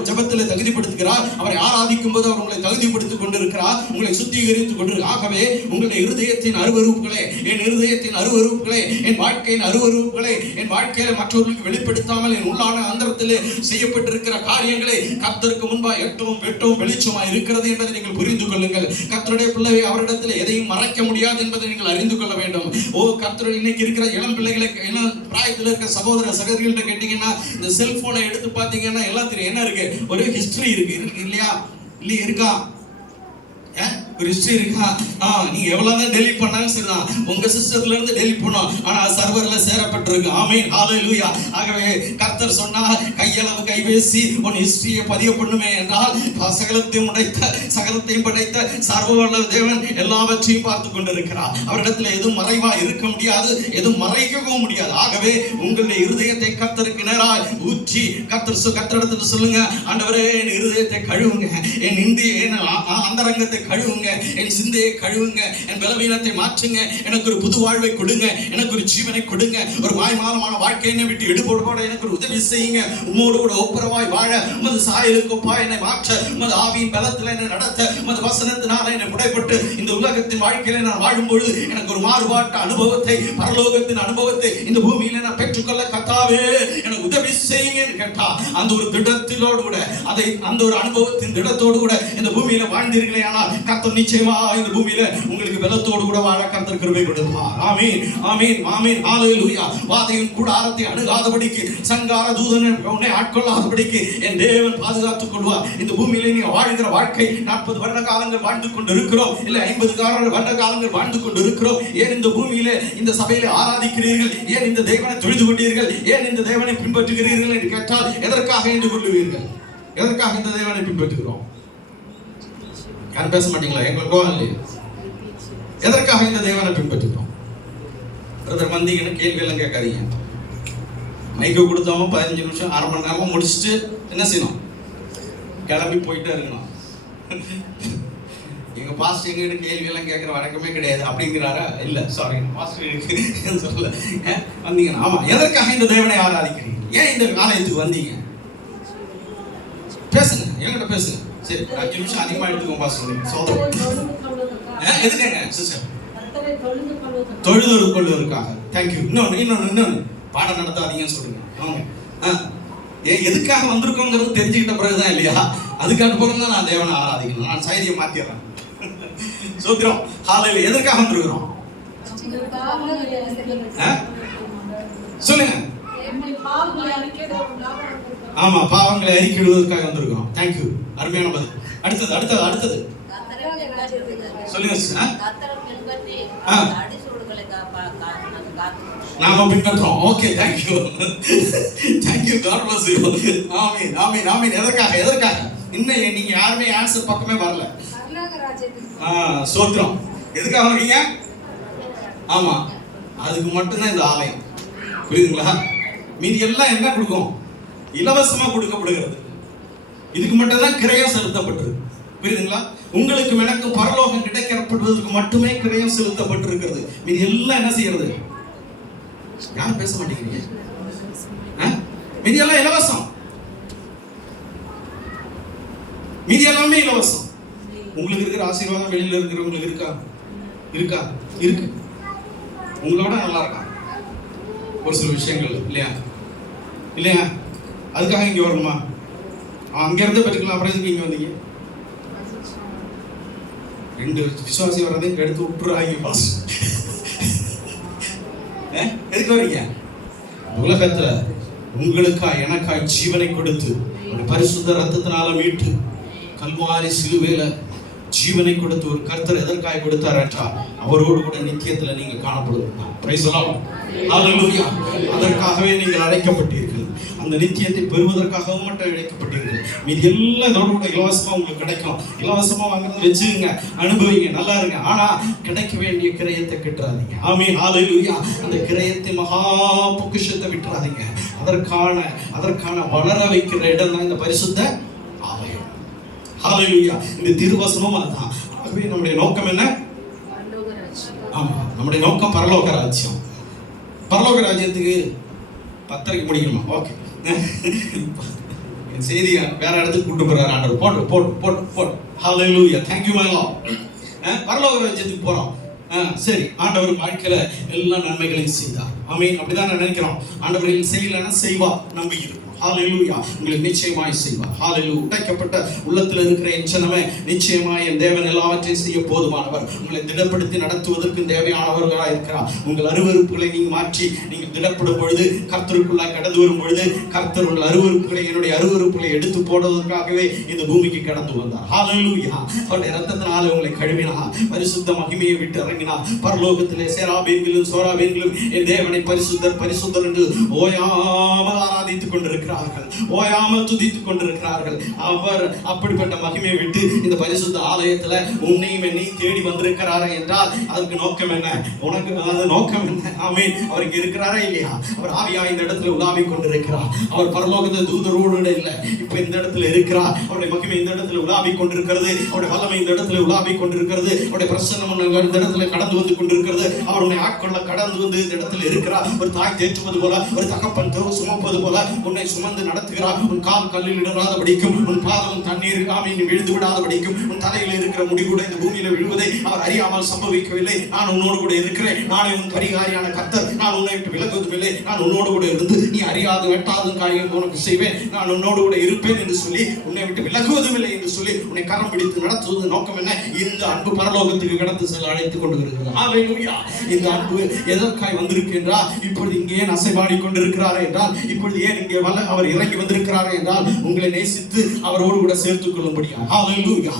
ஜெபத்தில் உங்களை தகுதிப்படுத்துகிறார். அவரை ஆராதிக்கும் போது அவர் உங்களை தகுதிப்படுத்திக் கொண்டிருக்கிறார், உங்களை சுத்திகரித்துக் கொண்டிருக்கிறார். ஆகவே உங்களுடைய இருதயத்தின் அருவருப்புகளே, என் இருதயத்தின் அருவருப்புகளே, என் வாழ்க்கையின் அருவருப்புகளே, என் வாழ்க்கையில மற்றவர்களுக்கு வெளிப்படுத்தாமல் என் உள்ளான அந்தரத்திலே செய்யப்பட்டிருக்கிற காரியங்களை கர்த்தருக்கு முன்பாக எட்டவும் வெளிச்சமாய் இருக்கிறது என்பதை நீங்கள் புரிந்து கொள்ளுங்கள். கர்த்தருடைய பிள்ளை அவரிடத்தில் எதையும் மறைக்க முடியாது என்பதை நீங்கள் அறிந்து கொள்ள வேண்டும். கர்த்தர் இன்னைக்கு இருக்கிற இளம் பிள்ளைகளை, பிராயத்தில் இருக்கிற சகோதர சகோதரிகள்ட்ட கேட்டீங்கன்னா, இந்த செல்போனை எடுத்து பார்த்தீங்கன்னா எல்லாத்திலும் என்ன இருக்கு? ஒரு ஹிஸ்டரி இருக்கு இல்லையா? இல்லையா? இருக்கா? ஒரு ஹிஸ்டரி இருக்கா? நீங்க எவ்வளவுதான் டெலீட் பண்ணாலும் சரிதான், உங்க சிஸ்டத்துல இருந்து டெலீட் பண்ணோம், ஆனா சர்வர்ல சேரப்பட்டிருக்கு. ஆமென், ஹalleluya. ஆகவே கர்த்தர் சொன்னார், கையளவு கைபேசி உன் ஹிஸ்டரியை பதிய பண்ணுமே என்றால் சகலத்தையும் படைத்த சர்வவல்ல தேவன் எல்லாவற்றையும் பார்த்து கொண்டிருக்கிறார். அவரிடத்துல எதுவும் மறைவா இருக்க முடியாது, எதுவும் மறைக்கவும் முடியாது. ஆகவே உங்களுடைய இருதயத்தை கர்த்தருக்கு நேராய் ஊற்றி கர்த்தரிடத்துல சொல்லுங்க, ஆண்டவரே என் இருதயத்தை கழுவுங்க, என் அந்தரங்கத்தை கழுவுங்க, என் சிந்தையை கழுவுங்க, என் பலவீனத்தை மாற்றுங்க, எனக்கு ஒரு புது வாழ்வை கொடுங்க, எனக்கு ஒரு ஜீவனை கொடுங்க, ஒரு வாய்மாலமான வாழ்க்கையை விட்டு எடுபோட எனக்கு ஒரு உதவி செய்யுங்க. உம்மோடு கூட ஒப்புரவாய் வாழ உமது சாயலுக்கு ஒப்பா என்னை மாற்ற, உமது ஆவியின் பலத்தில் என்னை நடத்த, உமது வசனத்தினால என்னை முடைப்பட்டு இந்த உலகத்தின் வாழ்க்கையில நான் வாழும்பொழுது எனக்கு ஒரு மாறுபாட்டு அனுபவத்தை, பரலோகத்தின் அனுபவத்தை இந்த பூமியில நான் பெற்றுக்கொள்ள கர்த்தாவே எனக்கு உதவி செய்யுங்கன்னு கேட்டா, அந்த ஒரு திடத்திலோடு கூட, அதை அந்த ஒரு அனுபவத்தின் திடத்தோடு கூட இந்த பூமியில வாழ்ந்தீர்களே ஆனால் கர்த்தர் நிச்சயமா இந்த பூமியில உங்களுக்கு பலத்தோடு கூட வாழ கர்த்தர் கிருபை கொடுப்பார். ஆமென், ஆமென், ஆமென், ஹalleluya. வாதையின் கூடாரத்தை அணுகாதபடிக்கு, சங்கார தூதனை உன்னை ஆட்கொள்ளாதபடிக்கு என் தேவன் பாதுகாத்துக் கொள்வார். இந்த பூமியில நீங்க வாழ்கிற வாழ்க்கை 40 வருட காலங்கள் வாழ்ந்து கொண்டு இருக்கிறோம், இல்ல 50 வருட காலங்கள் வாழ்ந்து கொண்டு இருக்கிறோம். ஏன் இந்த பூமியில இந்த சபையில ஆராதிக்கிறீர்கள்? ஏன் இந்த தேவனை தொழுது கொண்டீர்கள்? ஏன் இந்த தேவனை பின்பற்றுகிறீர்கள் என்று கேட்டால் எதற்காக என்று கொள்ளுவீர்கள்? எதற்காக இந்த தேவனை பின்பற்றுகிறோம்? யாரும் பேச மாட்டீங்களா? எங்களுக்கு கோவம் இல்லையா? எதற்காக இந்த தேவனை பின்பற்றுகிறோம்? பிரதர் வந்தீங்கன்னு கேள்வி எல்லாம் கேட்காதீங்க. மைக்கு கொடுத்தவங்க 15 நிமிஷம் 1/2 மணி நேரமா முடிச்சுட்டு என்ன செய்யணும்? கிளம்பி போயிட்டே இருக்கணும். எங்க பாஸ்டர் எங்கிட்ட கேள்வி எல்லாம் கேட்கிற வழக்கமே கிடையாது அப்படிங்கிறாரா? இல்ல, சாரி, பாஸ்டர் சொல்லல. வந்தீங்க. ஆமா, எதற்காக இந்த தேவனை ஆராதிக்கிறீங்க? ஏன் இந்த ஆலயத்துக்கு வந்தீங்க? பேசுங்க, என்கிட்ட பேசுங்க. சரி, 5 நிமிஷம் அதிகமா எடுத்துக்கோங்க பாஸ்டர். சோதரம் எதுக்குங்க சிஸ்டர்? தொழுது கொள்வதற்காக. தேங்க்யூ. இன்னொன்னு பாடம் நடத்தாதீங்கன்னு சொல்லுங்க. எதுக்காக வந்திருக்கோங்கிறது தெரிஞ்சுக்கிட்ட பிறகுதான் இல்லையா? அதுக்காக பிறகு தான் நான் தேவனை ஆராதிக்கணும். நான் சைதியை மாத்திடுறேன். சோத்திரம், ஹalleluya. எதற்காக வந்திருக்கிறோம் சொல்லுங்க. ஆமா, பாவங்களை அறிக்கையிடுவதற்காக வந்திருக்கிறோம். தேங்க்யூ, அருமையான பதில். அடுத்தது சொல்லுங்க. நாம பின்பற்றோம். Okay, thank you, thank you, God bless you. Amen, amen, amen. எதற்காக இன்னும் நீங்க யாருமே ஆன்சர் பக்கமே வரல. சோத்திரம். எதுக்காக வரீங்க? ஆமா, அதுக்கு மட்டும்தான் இந்த ஆலயம். புரியுதுங்களா? மீதி எல்லாம் என்ன கொடுக்கும்? இலவசமா கொடுக்கப்படுகிறது. இதுக்கு மட்டும்தான் கிரயம் செலுத்தப்பட்டிருக்கு. புரியுதுங்களா? உங்களுக்கு எனக்கும் பரலோகம் கிடைக்கப்படுவதற்கு மட்டுமே கிரயம் செலுத்தப்பட்டிருக்கிறது. மீதி எல்லாம் என்ன செய்யறது? யாரும் பேச மாட்டேங்கிறீங்க. மீதி எல்லாம் இலவசம். மீதி எல்லாமே இலவசம். உங்களுக்கு இருக்கிற ஆசீர்வாதம் வெளியில இருக்கிறவங்களுக்கு இருக்கா? இருக்கு. உங்களோட நல்லா இருக்கா ஒரு சில விஷயங்கள், இல்லையா? அதுக்காக இங்க வரணுமா? அங்க இருந்து பெற்றுக்கலாம். அப்புறம் எதுக்கு இங்க வந்தீங்க? 2 விசுவாசி வர்றதையும் எடுத்து விட்டுறாங்க பாஸ். எதுக்கு வரீங்க? உலகத்துல உங்களுக்காய் எனக்காய் ஜீவனை கொடுத்து பரிசுத்த ரத்தத்தினால மீட்டு கல்வாரி சிலுவையில ஜீவனை கொடுத்து ஒரு கர்த்தர் எதற்காய் கொடுத்தார் என்றால் அவரோடு கூட நித்தியத்துல நீங்க காணப்படுவீங்க. பிரைஸ் தி லார்ட், ஹalleluya. அதற்காகவே நீங்கள் அழைக்கப்பட்டீர்கள். அந்த நித்தியத்தை பெறுவதற்காகவும் மட்டும் அழைக்கப்பட்டீர்கள். மீதி எல்லாம் இதோட கூட இலவசமா உங்களுக்கு கிடைக்கும். இலவசமா வாங்குறது வச்சுங்க, அனுபவிங்க, நல்லா இருங்க. ஆனா கிடைக்க வேண்டிய கிரயத்தை கட்டுறாதீங்க. ஆமென், ஹalleluya. அந்த கிரயத்தை மகா பொக்கிஷத்தை விட்டுறாதீங்க. அதற்கான வளர வைக்கிற இடம் தான் இந்த பரிசுத்த ஆலயம். ஹalleluya. இந்த திருவசனமும் அதுதான். ஆகவே நம்முடைய நோக்கம் என்ன? ஆமா, நம்முடைய நோக்கம் பரலோக ராஜ்யம். பரலோக ராஜ்யத்துக்கு 10:30 முடிக்கணுமா? ஓகே, என் செய்தியை வேற இடத்துக்கு கூட்டு போறாரு ஆண்டவர். போட்டு போட்டு போட்டு போட்டு. ஹalleluya. thank you my lord. பரலோக ராஜ்யத்துக்கு போறோம். சரி, ஆண்டவர் வாழ்க்கையில எல்லா நன்மைகளையும் செய்தார். ஆமென். அப்படிதான் நான் நினைக்கிறோம். ஆண்டவர் செய்யலைன்னா செய்வா, நம்பி இருக்கும். ஹalleluya. உங்களுக்கு நிச்சயமாய் செய்வார். ஹalleluya. உடைக்கப்பட்ட உள்ளத்தில் இருக்கிற என் ஜனமே, நிச்சயமாய் என் தேவன் எல்லாவற்றையும் செய்ய போதுமானவர். உங்களை திடப்படுத்தி நடத்துவதற்கு தேவையானவர்களாக இருக்கிறார். உங்கள் அருவருப்புகளை நீங்க மாற்றி நீங்கள் திடப்படும் பொழுது, கர்த்தருக்குள்ளாய் கடந்து வரும் பொழுது, கர்த்தர் உங்கள் அருவருப்புகளை, என்னுடைய அருவருப்புகளை எடுத்து போடுவதற்காகவே இந்த பூமிக்கு கடந்து வந்தார். ஹalleluya. அவருடைய ரத்தத்தினால உங்களை கழுவினார். பரிசுத்த மகிமையை விட்டு இறங்கினார். பரலோகத்திலே சேராபீன்களும் சோராபீன்களும் என் தேவனை பரிசுத்தர் பரிசுத்தர் என்று ஓயாமல் ஆராதித்துக் கொண்டிருக்கிறார், ஓயாமல் துதித்துக் கொண்டிருக்கிறார்கள். அவர் அப்படிப்பட்ட மகிமையை விட்டு இந்த பரிசுத்த ஆலயத்துல உன்னையும் என்னையும் தேடி வந்திருக்கிறாரா என்றால் அதுக்கு நோக்கம் என்ன? உனக்கு அது நோக்கம் என்ன? ஆமென். அவர் இங்க இருக்கிறாரா இல்லையா? அவர் ஆவியா இந்த இடத்துல உலாவிக் கொண்டிருக்கிறார். அவர் பரலோகத்தில் தூதரோடு இல்லை, இப்ப இந்த இடத்துல இருக்கிறார். அவருடைய மகிமை இந்த இடத்துல உலாவிக் கொண்டிருக்கிறது. அவருடைய வல்லமை இந்த இடத்துல உலாவிக் கொண்டிருக்கிறது. அவருடைய பிரசன்னம் இந்த இடத்துல கடந்து வந்து கொண்டிருக்கிறது. அவர் உன்னை ஆட்கொள்ள கடந்து வந்து இந்த இடத்துல இருக்கிறார். ஒரு தாய் தேற்றுவது போல, ஒரு தகப்பன் சுமப்பது போல உன்னை சுமந்து நடத்துகிறார். உன் கால் கல்லில் இடராதபடிக்கும், உன் பாதம் தண்ணீர் ஆமீன் விழுந்து விடாதபடிக்கும், உன் தலையில் இருக்கிற முடி கூட இந்த பூமியில விழுவதை அவர் அறியாமல் சம்பவிக்கவில்லை. நான் உன்னோடு கூட இருக்கிறேன். நானே உன் பரிகாரியான கர்த்தர். நான் உன்னை விட்டு விலகுவதும் இல்லை. நான் உன்னோடு கூட இருந்து நீ அறியாது வெட்டாத காரியம் உனக்கு செய்வேன். நான் உன்னோடு கூட இருப்பேன் என்று சொல்லி, உன்னை விட்டு விலகுவதும் இல்லை என்று சொல்லி உன்னை கரம் பிடித்து நடத்துவது நோக்கம் என்ன? இந்த அன்பு பரலோகத்துக்கு கடந்து செல்ல அழைத்துக் கொண்டு வருகிறது. ஹalleluya. இந்த அன்பு எதற்காய் வந்திருக்கின்றார்? இப்பொழுது இங்கே ஏன் அசைபாடி கொண்டிருக்கிறார் என்றால், இப்பொழுது ஏன் இங்கே அவர் இறங்கி வந்திருக்கிறார் என்றால், உங்களை நேசித்து அவரோடு கூட சேர்த்துக் கொள்ளும்படியா. ஹalleluya.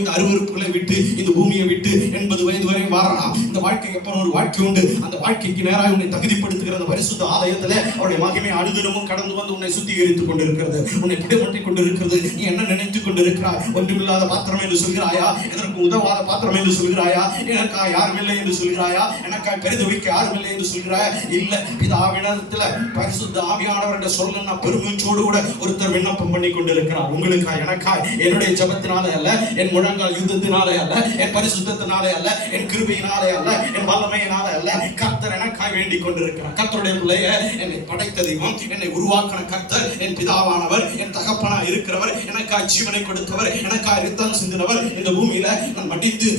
இந்த அருவருப்புகளை விட்டு, இந்த பூமியை விட்டு 80 வயது வரை வாழலாம். இந்த வாழ்க்கைக்கு அப்புறம் ஒரு வாழ்க்கை உண்டு. அந்த வாழ்க்கைக்கு நேராக உன்னை தகுதிப்படுத்துகிற அந்த பரிசுத்த ஆலயத்திலே அவருடைய மகிமை அனுதினமும் கடந்து வந்து உன்னை சுத்திகரித்துக் கொண்டிருக்கிறது, உன்னை பிடிபட்டுக் கொண்டிருக்கிறது. நீ என்ன நினைத்துக் கொண்டிருக்கிறாய்? ஒன்றுமில்லாத பாத்திரம் என்று சொல்கிறாயா? இதற்கு உதவாத பாத்திரம் என்று சொல்கிறாயா? எனக்கா யாரும் இல்லை என்று சொல்கிறாயா? எனக்கா பெரிதுவிக்க யாரும் இல்லை என்று சொல்கிறாயா? இல்ல, பிதாவினிடத்துல பரிசுத்த ஆவியானவர் என்ற சொல்ல பெருமூச்சோடு கூட ஒருத்தர் விண்ணப்பம் பண்ணி கொண்டிருக்கிறார். உங்களுக்கா எனக்கா? என்னுடைய ஜபத்தினாலே அல்ல, என் முழங்கால் யுத்தத்தினாலே அல்ல, என் பரிசுத்தத்தினாலே அல்ல, என் கிருபையினாலே அல்ல, என் வல்லமையினாலே அல்ல. கர்த்தர் எனக்காய் வேண்டிக் கொண்டிருக்கிறார். கர்த்தருடைய பிள்ளைய, என்னை படைத்த தெய்வம், என்னை உருவாக்கின கர்த்தர், என் பிதாவானவர், என் தகப்பனா இருக்கிறவர், எனக்காய் ஜீவனை கொடுத்தவர், எனக்காய் இரத்தம் சிந்தினவர். இந்த பூமியில நான் மடிந்து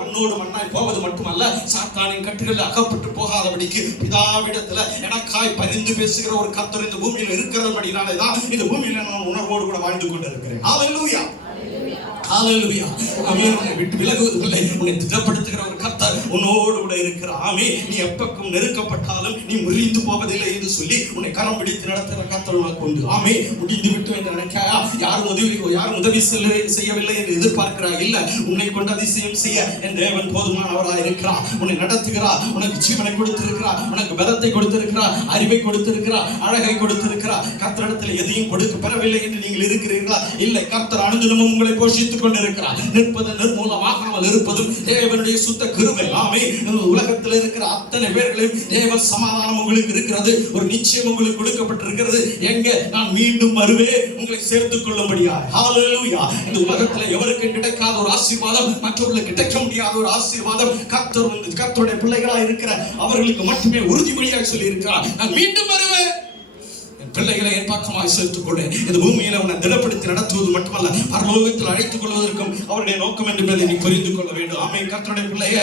மண்ணோடு மண்ணாய் போவது மட்டுமல்ல, சாத்தானின் கட்டுகளில் அகப்பட்டு போகாதபடிக்கு பிதாவிடத்துல எனக்காய் பரிந்து பேசுகிற ஒரு கர்த்தர் இந்த பூமியில் இருக்கிறபடினாலே தான் இந்த பூமியில நான் உணர்வோடு கூட வாழ்ந்து கொண்டிருக்கிறேன். ஹalleluya. ஹalleluya. ஆமென். உன்னை விட்டு விலகுவதில்லை, உன்னை திடப்படுத்துகிற ஒரு கர்த்தர் உன்னோடு கூட இருக்கிறார். ஆமென். நீ எப்பக்கம் நெருக்கப்பட்டாலும் நீ முறிந்து போவதில்லை என்று சொல்லி உன்னை கரம் பிடித்து நடத்துகிற கர்த்தர் உனக்கு உண்டு. ஆமென். முடிந்து விட்டு என்று நினைக்காயா? யாரும் உதவி செய்யவில்லை என்று எதிர்பார்க்கிறார். இல்ல, உன்னை கொண்டு அதிசயம் செய்ய என் தேவன் போதுமானவராக இருக்கிறார். உன்னை நடத்துகிறார். உனக்கு ஜீவனை கொடுத்திருக்கிறார், உனக்கு பலத்தை கொடுத்திருக்கிறார், அறிவை கொடுத்திருக்கிறார், அழகை கொடுத்திருக்கிறார். கர்த்தரிடத்தில் எதையும் கொடுக்க பெறவில்லை என்று நீங்கள் இருக்கிறீர்களா? இல்லை, கர்த்தர் அனுதினமும் உங்களை போஷித்துக் கொண்டிருக்கிறார். நிற்பது நிர்மூலமாகாமல் இருப்பதும் தேவனுடைய சுத்த கிருபை. ஆமென். உலகத்தில் இருக்கிற அத்தனை பேர்களையும் தேவ சமாதானம் உங்களுக்கு இருக்கிறது. ஒரு நிச்சயம் உங்களுக்கு கொடுக்கப்பட்டிருக்கிறது. எங்க? நான் மீண்டும் வருவேன் உங்களை சேர்த்துக் கொள்ளும்படியா. ஹalleluya. இந்த உலகத்தில் எவருக்கு கிடைக்காத ஒரு ஆசீர்வாதம் மற்றவர்களுக்கு கிடைக்க முடியாத ஒரு ஆசீர்வாதம் கர்த்தருடைய பிள்ளைகளாக இருக்கிற அவர்களுக்கு மட்டுமே உறுதிமொழியாக சொல்லி இருக்கிறார். நான் மீண்டும் வருவேன், பிள்ளைகளை என் பக்கமாய் சேர்த்துக் கொண்டு இந்த பூமியில உன்னை திடப்படுத்தி நடத்துவது மட்டுமல்ல, பரலோகத்தில் அழைத்துக் கொள்வதற்கும் அவருடைய நோக்கம் என்று நீ புரிந்து கொள்ள வேண்டும். ஆமென். கர்த்தருடைய பிள்ளையே,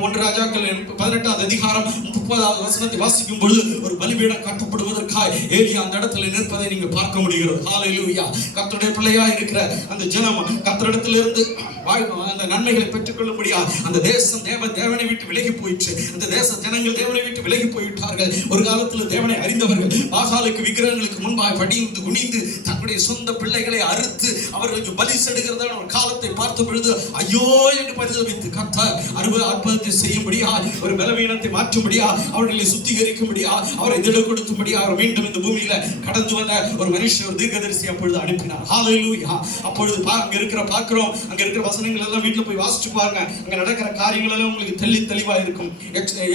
1 ராஜாக்கள் 18வது அதிகாரம் 30வது வசனத்தை வாசிக்கும் பொழுது ஒரு பலிபீடம் கட்டப்படுவதற்காக ஏலியா அந்த இடத்துல நிற்பதை நீங்க பார்க்க முடிகிறது. ஹalleluya. கர்த்தருடைய பிள்ளையா இருக்கிற அந்த ஜனம் கர்த்தரிடத்திலிருந்து அந்த நன்மைகளை பெற்றுக்கொள்ளும்படியா அந்த தேசம் தேவனை விட்டு விலகி போயிற்று. அந்த தேச ஜனங்கள் தேவனை விட்டு விலகி போய்விட்டார்கள். ஒரு காலத்தில் தேவனை அறிந்தவர்கள் பாகாலுக்கு விக்கிரகங்களுக்கு முன்பாக படிந்து குனிந்து தங்களுடைய சொந்த பிள்ளைகளை அறுத்து அவர்களுக்கு பலி செலுத்துகிறதான ஒரு காலத்தை பார்த்த பொழுது ஐயோ என்று பரிதபித்து கர்த்தர் அற்புதத்தை செய்யும்படியா, ஒரு பலவீனத்தை மாற்றும்படியா, அவர்களை சுத்திகரிக்கும்படியா, அவரை திடப்படுத்தும்படியா அவர் மீண்டும் இந்த பூமியில கடந்து வந்த ஒரு மனுஷன், ஒரு தீர்க்கதரிசி அப்பொழுது அனுப்பினார். ஹalleluya. அப்பொழுது அங்க இருக்கிற பார்க்கிறோம், அங்க இருக்கிற வசனங்கள் எல்லாம் வீட்டுல போய் வாசிச்சு பாருங்க. அங்க நடக்கிற காரியங்கள் எல்லாம் உங்களுக்கு தெளிவா இருக்கும்.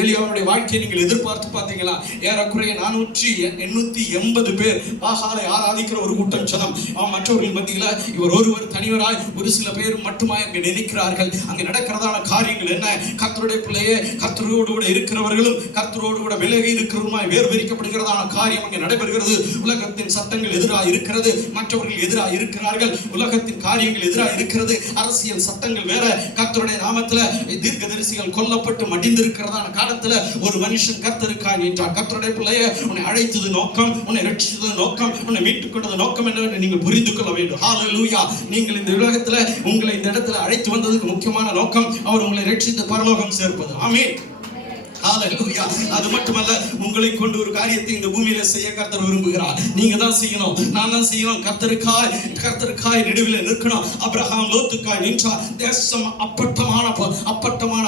எலியாவுடைய வாழ்க்கையை நீங்கள் எதிர்பார்த்து பார்த்தீங்களா? ஏறக்குறைய 880 பேர் பாகாலை ஆராதிக்கிற ஒரு கூட்டம் சதம். மற்றவர்கள் மத்தியில இவர் ஒருவர் தனிவராய் ஒரு சில பேர் மட்டுமாய் அங்க நினைக்கிறார்கள். அங்க நடக்கிறதான காரியங்கள் என்ன? கர்த்தருடைய பிள்ளையே, கர்த்தரோடு கூட இருக்கிறவர்களும் கர்த்தரோடு கூட விலகி இருக்கிறவருமாய் வேறு பிரிக்கப்படுகிறதான காரியம் அங்கே நடைபெறுகிறது. உலகத்தின் சட்டங்கள் எதிராக இருக்கிறது, மற்றவர்கள் எதிராக இருக்கிறார்கள். உலகத்தின் காரியங்கள் எதிராக இருக்கிறது, அரசியல் சட்டங்கள் வேற. கர்த்தருடைய நாமத்துல தீர்க்கதரிசிகள் கொல்லப்பட்டு மடிந்திருக்கிறதான காலத்துல ஒரு மனுஷன் கர்த்தருக்காய் நின்றார். கர்த்தருடைய பிள்ளையே, உன்னை அழைத்தது நோக்கம், உன்னை ரட்சித்தது நோக்கம், உன்னை மீட்டுக் கொண்டது நோக்கம் என்று நீங்கள் புரிந்து கொள்ள வேண்டும். ஹல்லேலூயா. நீங்கள் இந்த உலகத்துல உங்களை இந்த இடத்துல அழைத்து வந்ததுக்கு முக்கியமான நோக்கம் அவர் உங்களை ரட்சித்து பரலோகம் சேர்ப்பது. ஆமென். ஹல்லேலூயா. அது மட்டுமல்ல, உங்களை கொண்டு ஒரு காரியத்தை இந்த பூமியில செய்ய கர்த்தர் விரும்புகிறார். நீங்க தான் செய்யணும், நான் தான் செய்யணும். கர்த்தருக்காய் நடுவில் நிற்கணும். ஆபிரகாம் லோத்துக்காய் நின்றார். தேசம் அப்பட்டமான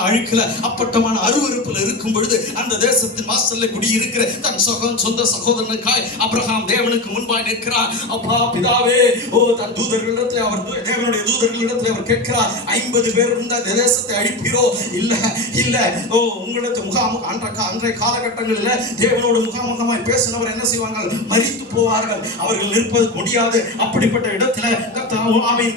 அழுக்குல, அப்பட்டமான அருவருப்புல இருக்கும் பொழுது அந்த தேசத்தின் வாசல்ல குடியிருக்கிற தன் சொந்த சகோதரனுக்காய் ஆபிரகாம் தேவனுக்கு முன்பாய் நிற்கிறார். அப்பா பிதாவே, தன் தூதர்களிடத்தில் அவர் தேவனுடைய தூதர்களிடத்தில் அவர் கேட்கிறார், 50 பேர் இருந்த தேசத்தை அழிப்பீரோ? இல்ல உங்களுக்கு அன்றைய காலகட்டங்களில் தேவனோடு முகாமுகமாய் பேசினவர் என்ன செய்வாங்க? மரித்து போவார்கள். அவர்கள் நிற்பது முடியாது. அப்படிப்பட்ட இடத்துல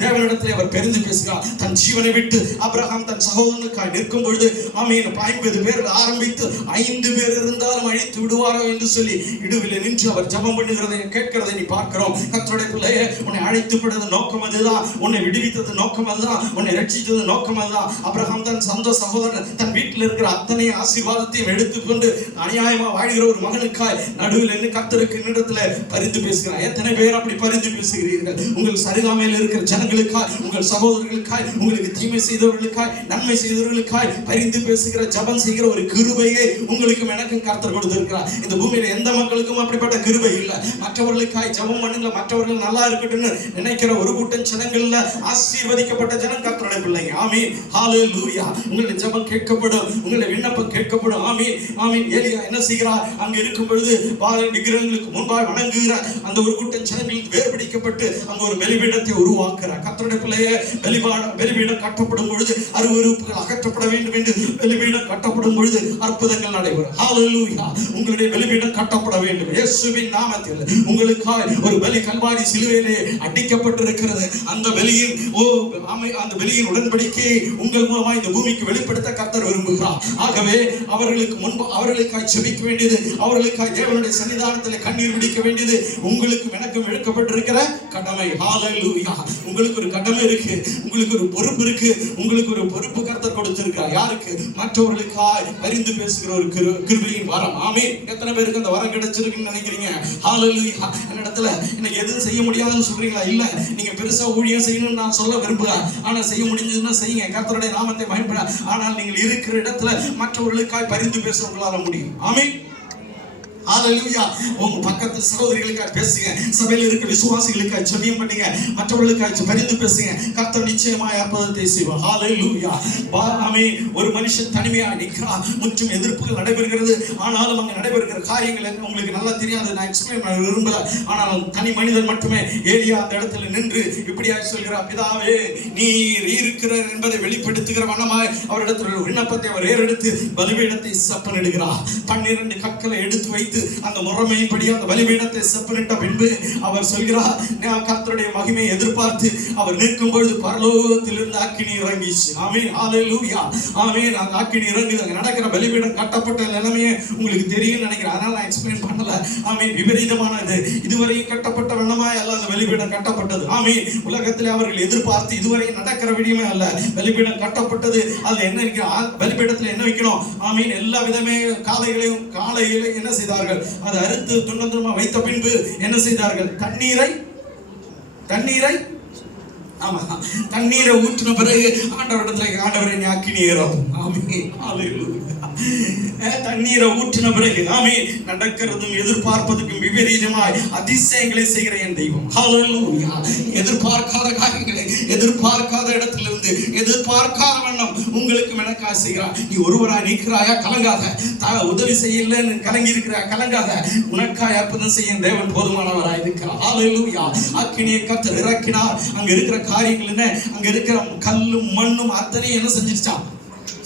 தேவனிடத்தில் அவர் பெருந்து பேசுகிறார். தன் ஜீவனை விட்டு ஆபிரகாம் தன் சகோதரனுக்காய் நிற்கும் பொழுது 50 பேர் ஆரம்பித்து 5 பேர் இருந்தாலும் அழித்து விடுவாரோ என்று சொல்லி இடுவில் நின்று அவர் ஜெபம் பண்ணுகிறதை கேட்கிறதை நீ பார்க்கிறோம். கர்த்தருடைய பிள்ளையே, உன்னை அழைத்து விட்டது நோக்கம் அதுதான், உன்னை விடுவித்தது நோக்கம் அதுதான், உன்னை ரட்சித்தது நோக்கம் அதுதான். ஆபிரகாம் தன் சொந்த சகோதரன் தன் வீட்டில் இருக்கிற அத்தனை ஆசீர்வாதத்தையும் எடுத்துக்கொண்டு அநியாயமா வாழ்கிற ஒரு மகனுக்காய் நடுவில் என்ன கர்த்தருக்கு இடத்துல பரிந்து பேசுகிறார். எத்தனை பேர் அப்படி பரிந்து பேசுகிறீர்கள்? உங்கள் சரிகாமையில் இருக்கிற ஜனங்களுக்காய், உங்கள் சகோதரர்களுக்காய், உங்களுக்கு தீமை செய்தவர்களுக்காய், நன்மை செய்தவர்களுக்காய் பரிந்து பேசுகிற ஜெபம் செய்கிற ஒரு கிருபையை உங்களுக்கும் எனக்கும் கர்த்தர் கொடுத்திருக்கிறார். இந்த பூமியில எந்த மக்களுக்கும் அப்படிப்பட்ட கிருபை இல்லை. மற்றவர்களுக்காய் ஜெபம் பண்ணுங்க, மற்றவர்கள் நல்லா இருக்கட்டும்னு நினைக்கிற ஒரு கூட்டம் ஜனங்கள்ல ஆசீர்வதிக்கப்பட்ட ஜனம் கர்த்தருடைய பிள்ளைங்க. ஆமென். ஹல்லேலூயா. உங்களுடைய ஜெபம் கேட்கப்படும், உங்களுடைய விண்ணப்பம் கேட்கப்படும். ஆமென். எலியா என்ன செய்கிறார்? அங்க இருக்கும் பொழுது விக்கிரகங்களுக்கு முன்பாக வணங்குகிற அந்த ஒரு கூட்டம் ஜனங்களுக்கு வேறுபிடிக்கப்பட்டு அங்க ஒரு பலிபீடத்தை உருவாக்குறார். கர்த்தருடைய பிள்ளையே, பலிபீடம் கட்டப்படும் பொழுது அருவருப்புகள் அகற்றப்பட வேண்டும் என்று பலிபீடம் கட்டப்படும் பொழுது அற்புதங்கள் நடைபெறும். ஹல்லேலூயா. உங்களுடைய பலிபீடம் கட்டப்பட வேண்டும். இயேசுவின் நாமத்தில் உங்களுக்காய் ஒரு பலி கல்வாரி சிலுவையிலே அடிக்கப்பட்டிருக்கிறது. அந்த பலியின் உடன்படிக்கையை உங்கள் மூலமாக இந்த பூமிக்கு வெளிப்படுத்த கர்த்தர் விரும்புகிறார். ஆகவே அவர்களுக்காய் செபிக்க வேண்டியது, அவர்களுக்காய் தேவனுடைய சன்னிதானத்தில் கண்ணீர் விடிக்க வேண்டியது உங்களுக்கும் எனக்கும் இழுக்கப்பட்டிருக்கிற கடமை. ஹல்லேலூயா. உங்களுக்கு ஒரு கடமை இருக்கு, உங்களுக்கு ஒரு பொறுப்பு இருக்கு. உங்களுக்கு ஒரு பொறுப்பு கர்த்தர் கொடுத்திருக்கிறார். யாருக்கு? மற்றவர்களுக்காய் பரிந்து பேசுகிற ஒரு கிருபையின் வரம். ஆமென். எத்தனை பேருக்கு அந்த வரம் கிடைச்சிருக்குன்னு நினைக்கிறீங்க? ஹல்லேலூயா. இந்த இடத்துல இன்னைக்கு எதுவும் செய்ய முடியாதுன்னு சொல்றீங்களா? இல்ல, நீங்க பெருசா ஊழியம் செய்யணும்னு நான் சொல்ல விரும்புகிறேன். ஆனா செய்ய முடிஞ்சதுன்னா செய்யுங்க, கர்த்தருடைய நாமத்தை பயன்பட. ஆனால் நீங்கள் இருக்கிற இடத்துல மற்றவர்களுக்காய் பரிந்து பேச உங்களால முடியும். ஆமென். ஹல்லேலூயா. உங்க பக்கத்து சகோதரிகளுக்காக பேசுங்க, சபையில் இருக்கிற விசுவாசிகளுக்காக ஜெபம் பண்ணுங்க, மற்றவர்களுக்காக பரிந்து பேசுங்க. கர்த்தர் நிச்சயமாய் அற்புதத்தை செய்வார். ஹல்லேலூயா. ஆமென். ஒரு மனுஷன் தனிமையா நிற்கிறார், முற்றும் எதிர்ப்புகள் நடைபெறுகிறது. ஆனாலும் அங்க நடைபெறுகிற காரியங்கள் உங்களுக்கு நல்லா தெரியாது, நான் எக்ஸ்பிளைன் பண்ண விரும்பல. ஆனால் தனி மனிதன் மட்டுமே ஏலியா அந்த இடத்துல நின்று இப்படியாக சொல்கிறார், பிதாவே நீர் இருக்கிறார் என்பதை வெளிப்படுத்துகிற வண்ணமாய் அவரிடத்தில் விண்ணப்பத்தை அவர் ஏறெடுத்து பலிபீடத்தை செப்பனிடுகிறார். 12 கற்களை எடுத்து வைத்து அந்த முறைமையின்படி அந்த பலிபீடத்தை செப்பனிட்ட பின்பு அவர் சொல்கிறார், கர்த்தருடைய மகிமையை எதிர்பார்த்து அவர் நிற்கும் பொழுது பரலோகத்திலிருந்து அக்கினி இறங்கிச்சு. ஆமென். ஹல்லேலூயா. ஆமென். அந்த அக்கினி இறங்குது. அங்க நடக்கிற பலிபீடம் கட்டப்பட்ட நிலைமையே உங்களுக்கு தெரியும் நினைக்கிறேன், அதனால நான் எக்ஸ்பிளைன் பண்ணல. ஆமென். விபரீதமானது. இதுவரையும் கட்டப்பட்ட வண்ணமா அல்ல அந்த பலிபீடம் கட்டப்பட்டது. ஆமென். உலகத்தில் அவர்கள் எதிர்பார்த்து இதுவரை நடக்கிற விடியுமே அல்ல, பலிபீடம் கட்டப்பட்டது. அது என்ன பலிபீடத்தில் என்ன வைக்கணும்? ஆமென். எல்லா விதமே காளைகளை என்ன செய்தார்கள்? அதை அறுத்து துண்டமா வைத்த பின்பு என்ன செய்தார்கள்? தண்ணீரை ஊற்றின பிறகு ஆண்டவரை அக்கினி ஏறும். ஆமென். ஹல்லேலூயா. தண்ணீரை ஊற்றின பிறகு ஆமென் நடக்கிறதும் எதிர்பார்ப்பதற்கும் விபரீதமாய் அதிசயங்களை செய்கிற என் தெய்வம். ஹல்லேலூயா. எதிர்பார்க்காத காரியங்களை எதிர்பார்க்காத இடத்திலிருந்து எதிர்பார்க்காத வண்ணம் உங்களுக்கு எனக்காக செய்கிறார். நீ ஒருவராய் நிற்கிறாயா? கலங்காத. உதவி செய்யலன்னு கலங்கி இருக்கிறாயா? கலங்காத. உனக்காய் அற்புதம் செய்ய தேவன் போதுமானவராய் இருக்கிறார். ஹல்லேலூயா. அக்கினியை கர்த்தர் இறக்கினார். அங்க இருக்கிற காரியங்கள் என்ன, அங்க இருக்கிற கல்லும் மண்ணும் அத்தனையும் என்ன செஞ்சிருச்சான்,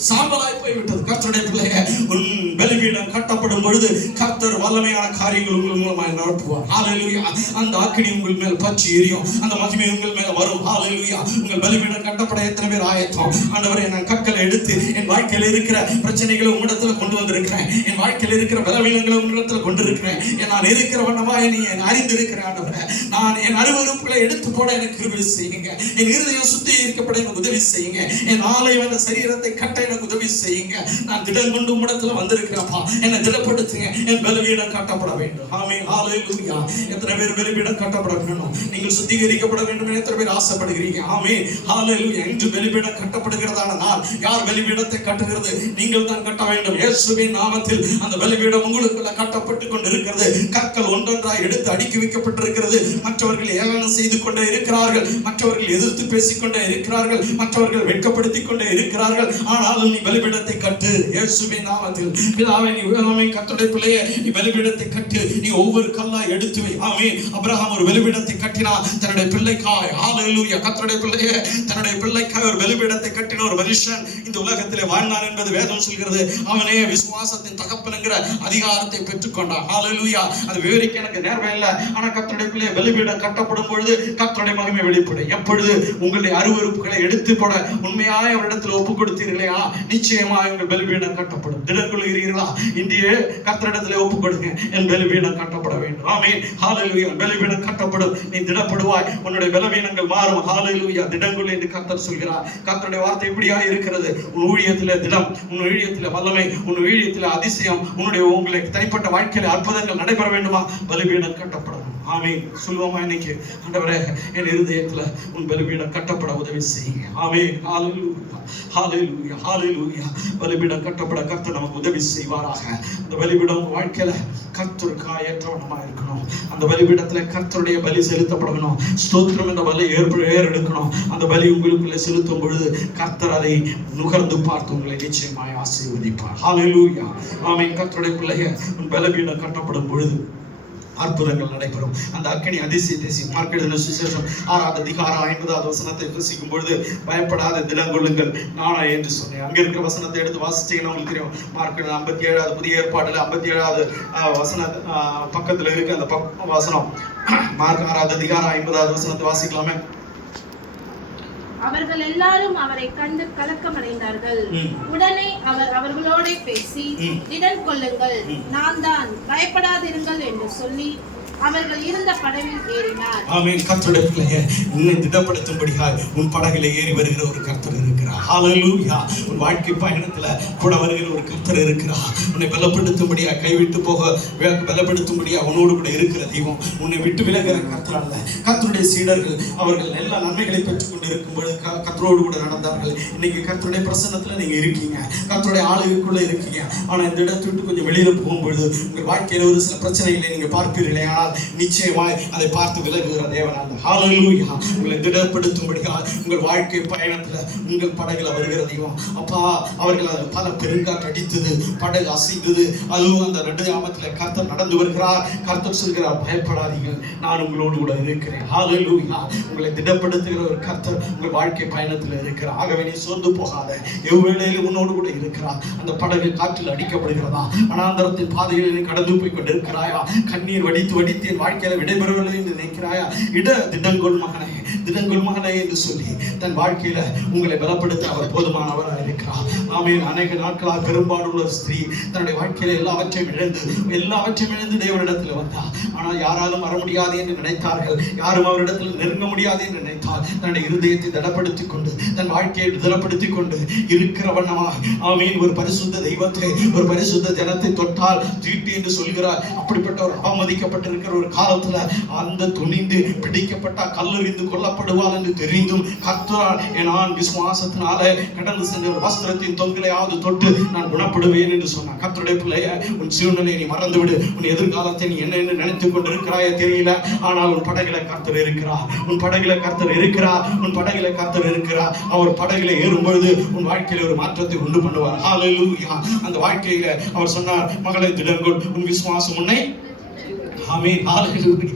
சாம்பலாய் போய்விட்டது. கர்த்தருடைய பிள்ளைய, உன் பலிபீடம் கட்டப்படும் பொழுது கர்த்தர் வல்லமையான காரியங்கள் உங்கள் மூலமாய் நடத்துவார். ஹல்லேலூயா. அந்த அக்கினி உங்கள் மேல் பற்றி எரியும், அந்த மகிமை உங்கள் மேல வரும். ஹல்லேலூயா. உங்கள் பலிபீடம் கட்டப்பட எத்தனை பேர் ஆயத்தம்? ஆண்டவரே, நான் கற்களை எடுத்து என் வாழ்க்கையில் இருக்கிற பிரச்சனைகளை உங்களிடத்துல கொண்டு வந்திருக்கிறேன், என் வாழ்க்கையில் இருக்கிற பலவீனங்களை உங்களிடத்துல கொண்டு இருக்கிறேன், நான் இருக்கிற வண்ணமாய் நீ அறிந்திருக்கிறேன். ஆண்டவரே, நான் என் அருவருப்புகளை எடுத்து போட எனக்கு உதவி செய்யுங்க, என் இருதயம் சுத்திகரிக்கப்பட எனக்கு உதவி செய்யுங்க, என் ஆலயம் என்ற சரீரத்தை கட்ட எனக்கு உதவி செய்யுங்க. நான் திடம் கொண்டு உம்மிடத்துல வந்திருக்கிறப்பா, என்னை திடப்படுத்துங்க, என் பலிபீடம் கட்டப்பட வேண்டும். ஆமென். ஹல்லேலூயா. எத்தனை பேர் பலிபீடம் கட்டப்பட வேண்டும், நீங்கள் சுத்திகரிக்கப்பட வேண்டும் என்று எத்தனை பேர் ஆசைப்படுகிறீங்க? ஆமென். ஹல்லேலூயா. இன்று பலிபீடம் கட்டப்படுகிறதான நாள். யார் பலிபீடத்தை கட்டுகிறது? நீங்கள் தான் கட்ட வேண்டும். இயேசுவின் நாமத்தில் அந்த பலிபீடம் உங்களுக்குள்ள கட்டப்பட்டு கொண்டிருக்கிறது. கற்கள் ஒன்றொன்றாய் எடுத்து அடுக்கி வைக்கப்பட்டிருக்கிறது. மற்றவர்கள் ஏளனம் செய்து கொண்டே இருக்கிறார்கள், மற்றவர்கள் எதிர்த்து பேசிக்கொண்டே இருக்கிறார்கள், மற்றவர்கள் வெட்கப்படுத்திக் கொண்டே இருக்கிறார்கள். ஆனால் நீ பலிபீடத்தை கட்டு இயேசுவின் நாமத்தில். பிதாவே, நீ கர்த்தருடைய பிள்ளையே, நீ பலிபீடத்தை கட்டு, நீ ஒவ்வொரு கல்லா எடுத்து வை. ஆமென். ஆபிரகாம் ஒரு பலிபீடத்தை கட்டினார் தன்னுடைய பிள்ளைக்காய். ஹல்லேலூயா. கர்த்தருடைய பிள்ளையே, தன்னுடைய பிள்ளைக்காய் ஒரு பலிபீடத்தை கட்டின ஒரு மனுஷன் இந்த உலகத்திலே வாழ்ந்தான் என்பது வேதம் சொல்கிறது. அவனே விசுவாசத்தின் தகப்பன் என்கிற அதிகாரத்தை பெற்றுக்கொண்டான். ஹல்லேலூயா. அது விவரிக்க எனக்கு நேரம் இல்லை. ஆனா கர்த்தருடைய பிள்ளையை பலிபீடம் கட்டப்படும் பொழுது கர்த்தருடைய மகிமை வெளிப்படும். எப்பொழுது உங்களுடைய அருவருப்புகளை எடுத்து போட உண்மையாய் அவரிடத்தில் ஒப்பு கொடுத்தீர்களா, நிச்சயமாக உங்கள் பலிபீடம் கட்டப்படும். திடம் கொள்கிறீர்களா? இந்தியே கர்த்தரிடத்திலே ஒப்பு கொடுங்க, என் பலிபீடம் கட்டப்பட வேண்டும். ஆமென். ஹல்லேலூயா. பலிபீடம் கட்டப்படும், நீ திடப்படுவாய், உன்னுடைய பலவீனங்கள் மாறும். ஹல்லேலூயா. திடங்கொள் என்று கர்த்தர் சொல்கிறார். கர்த்தருடைய வார்த்தை இப்படியா இருக்கிறது. உன் ஊழியத்திலே திடம், உன் ஊழியத்திலே வல்லமை, உன் ஊழியத்திலே அதிசயம், உங்களை தனிப்பட்ட வாழ்க்கையில அற்புதங்கள் நடைபெற வேண்டுமா? பலிபீடம் கட்டப்படணும். ஆமென். சொல்லுவோமா இன்னைக்கு? ஆண்டவரே, என் இருதயத்துல உன் பலிபீடம் கட்டப்பட உதவி செய்யுங்க. ஆமென். ஹல்லேலூயா. ஹல்லேலூயா. ஹல்லேலூயா. பலிபீடம் கட்டப்பட கர்த்தர் நமக்கு உதவி செய்வாராக. அந்த பலிபீடம் வாழ்க்கையில கர்த்தருக்கு ஏற்றவனமா இருக்கணும். அந்த பலிபீடத்துல கர்த்தருடைய பலி செலுத்தப்படணும். ஸ்தோத்திரம் என்ற பலி ஏறெடுக்கணும். அந்த பலி உங்களுக்குள்ளே செலுத்தும் பொழுது கர்த்தர் அதை நுகர்ந்து பார்த்து உங்களை நிச்சயமாய் ஆசீர்வதிப்பார். ஹல்லேலூயா. ஆமென். கர்த்தருடைய பிள்ளையே, உன் பலிபீடம் கட்டப்படும் பொழுது அற்புதங்கள் நடைபெறும். அந்த அக்கினி அதிசயத்தை மார்க் எழுதின சுவிசேஷம் 6வது அதிகாரம் 50வது வசனத்தை வாசிக்கும் பொழுது, பயப்படாத திடங்கொள்ளுங்கள், நானா என்று சொன்னேன். அங்க இருக்கிற வசனத்தை எடுத்து வாசிச்சீங்கன்னா உங்களுக்கு தெரியும். மார்க் 57வது புதிய ஏற்பாடுல 57வது வசன பக்கத்துல இருக்கு அந்த வசனம். மார்க் 6வது அதிகாரம் 50வது வசனத்தை வாசிக்கலாமே. அவர்கள் எல்லாரும் அவரை கண்டு கலக்கமடைந்தார்கள். உடனே அவர் அவர்களோட பேசி, திடன் கொள்ளுங்கள், நான் தான், பயப்படாதிருங்கள் என்று சொல்லி அவர்கள் இருந்த படகில் ஏறினார். ஆமென். கர்த்தருடைய பிள்ளையே, உன்னை திடப்படுத்தும்படியாய் உன் படகில ஏறி வருகிற ஒரு கர்த்தர் இருக்கிறார். ஹல்லேலூயா. உன் வாழ்க்கை பயணத்துல கூட வருகிற ஒரு கர்த்தர் இருக்கிறார். உன்னை பலப்படுத்தும்படியா, கைவிட்டு போக பலப்படுத்தும்படியா உன்னோடு கூட இருக்கிற தெய்வம். உன்னை விட்டு விலகிற கர்த்தர் அல்ல. கர்த்தருடைய சீடர்கள் அவர்கள் எல்லா நன்மைகளை பெற்றுக் கொண்டு இருக்கும் பொழுது கர்த்தரோடு கூட நடந்தார்கள். இன்னைக்கு கர்த்தருடைய பிரசன்னத்துல நீங்க இருக்கீங்க, கர்த்தருடைய ஆளுகைக்குள்ள இருக்கீங்க. ஆனா இந்த இடத்தை விட்டு கொஞ்சம் வெளியில போகும்பொழுது உங்கள் வாழ்க்கையில ஒரு சில பிரச்சனைகளை நீங்க பார்ப்பீர்களே, ஆனால் நிச்சயமாய் அதை பார்த்து விலகுகிற தேவன். ஹல்லேலூயா. உங்களை திடப்படுத்தும்படியா உங்கள் வாழ்க்கை பயணத்துல உங்கள் படகுல வருகிற தெய்வம். அப்பா, அவர்கள் பல பெருங்காற்று அடித்தது, படகு அசைந்தது. அதுவும் அந்த 2 ஆமத்துல கர்த்தர் நடந்து வருகிறார். கர்த்தர் சொல்கிறார், பயப்படாதீர்கள், நான் உங்களோடு கூட இருக்கிறேன். ஹல்லேலூயா. உங்களை திடப்படுத்துகிற ஒரு கர்த்தர் உங்கள் வாழ்க்கை பயணத்துல இருக்கிறார். ஆகவே நீ சோர்ந்து போகாத, எவ்வேளையிலும் உன்னோடு கூட இருக்கிறார். அந்த படகு காற்றில் அடிக்கப்படுகிறதா? வனாந்தரத்தின் பாதையில் நீ கடந்து போய் கொண்டிருக்கிறாயா? கண்ணீர் வடித்து வடித்து என் வாழ்க்கையில விடைபெறவில்லை என்று நினைக்கிறாயா? திடங்கொள் மகனே, திடங்கொள் மகனே என்று சொல்லி தன் வாழ்க்கையில உங்களை பலப்படுத்த அவர் போதுமானவராக இருக்கிறார். ஆமென். அநேக நாட்களாக பெரும்பாலுள்ள ஒரு ஸ்திரீ தன்னுடைய வாழ்க்கையில எல்லாவற்றையும் இழந்து தேவனிடத்தில் வந்தார். ஆனால் யாராலும் வர முடியாது என்று நினைத்தார்கள், யாரும் அவரிடத்தில் நெருங்க முடியாது என்று நினைத்தார். தன்னுடைய இருதயத்தை திடப்படுத்திக் கொண்டு, தன் வாழ்க்கையை திடப்படுத்திக் கொண்டு இருக்கிற வண்ணமாக, ஆமென், ஒரு பரிசுத்த தெய்வத்தை, ஒரு பரிசுத்த ஜனத்தை தொட்டால் தீட்டு என்று சொல்கிறார். அப்படிப்பட்ட ஒரு அவமதிக்கப்பட்டிருக்கிற ஒரு காலத்துல அந்த துணிந்து பிடிக்கப்பட்ட கல்லெறிந்து கொல்லப்படுவாள் என்று தெரிந்தும் கர்த்தரால் நான் விசுவாசத்தினால கடந்து சென்ற ஒரு வஸ்திரத்தின் தொங்கலையாவது தொட்டு நான் குணப்படுவேன் என்று சொன்னார். கர்த்தருடைய பிள்ளைய, உன் சூழ்நிலையை நீ மறந்துவிடு. உன் எதிர்காலத்தை நீ என்ன என்று நினைத்துக் கொண்டிருக்கிறாய தெரியல. ஆனால் உன் படகில கர்த்தர் இருக்கிறார். உன் படகில கர்த்தர் இருக்கிறார். உன் படகில கர்த்தர் இருக்கிறார். அவர் படகில ஏறும் பொழுது உன் வாழ்க்கையில ஒரு மாற்றத்தை உண்டு பண்ணுவார். ஹல்லேலூயா. அந்த வாழ்க்கையில அவர் சொன்னார், மகளை திடங்கொள், உன் விசுவாசம் உன்னை ஆமென். ஹalleluya,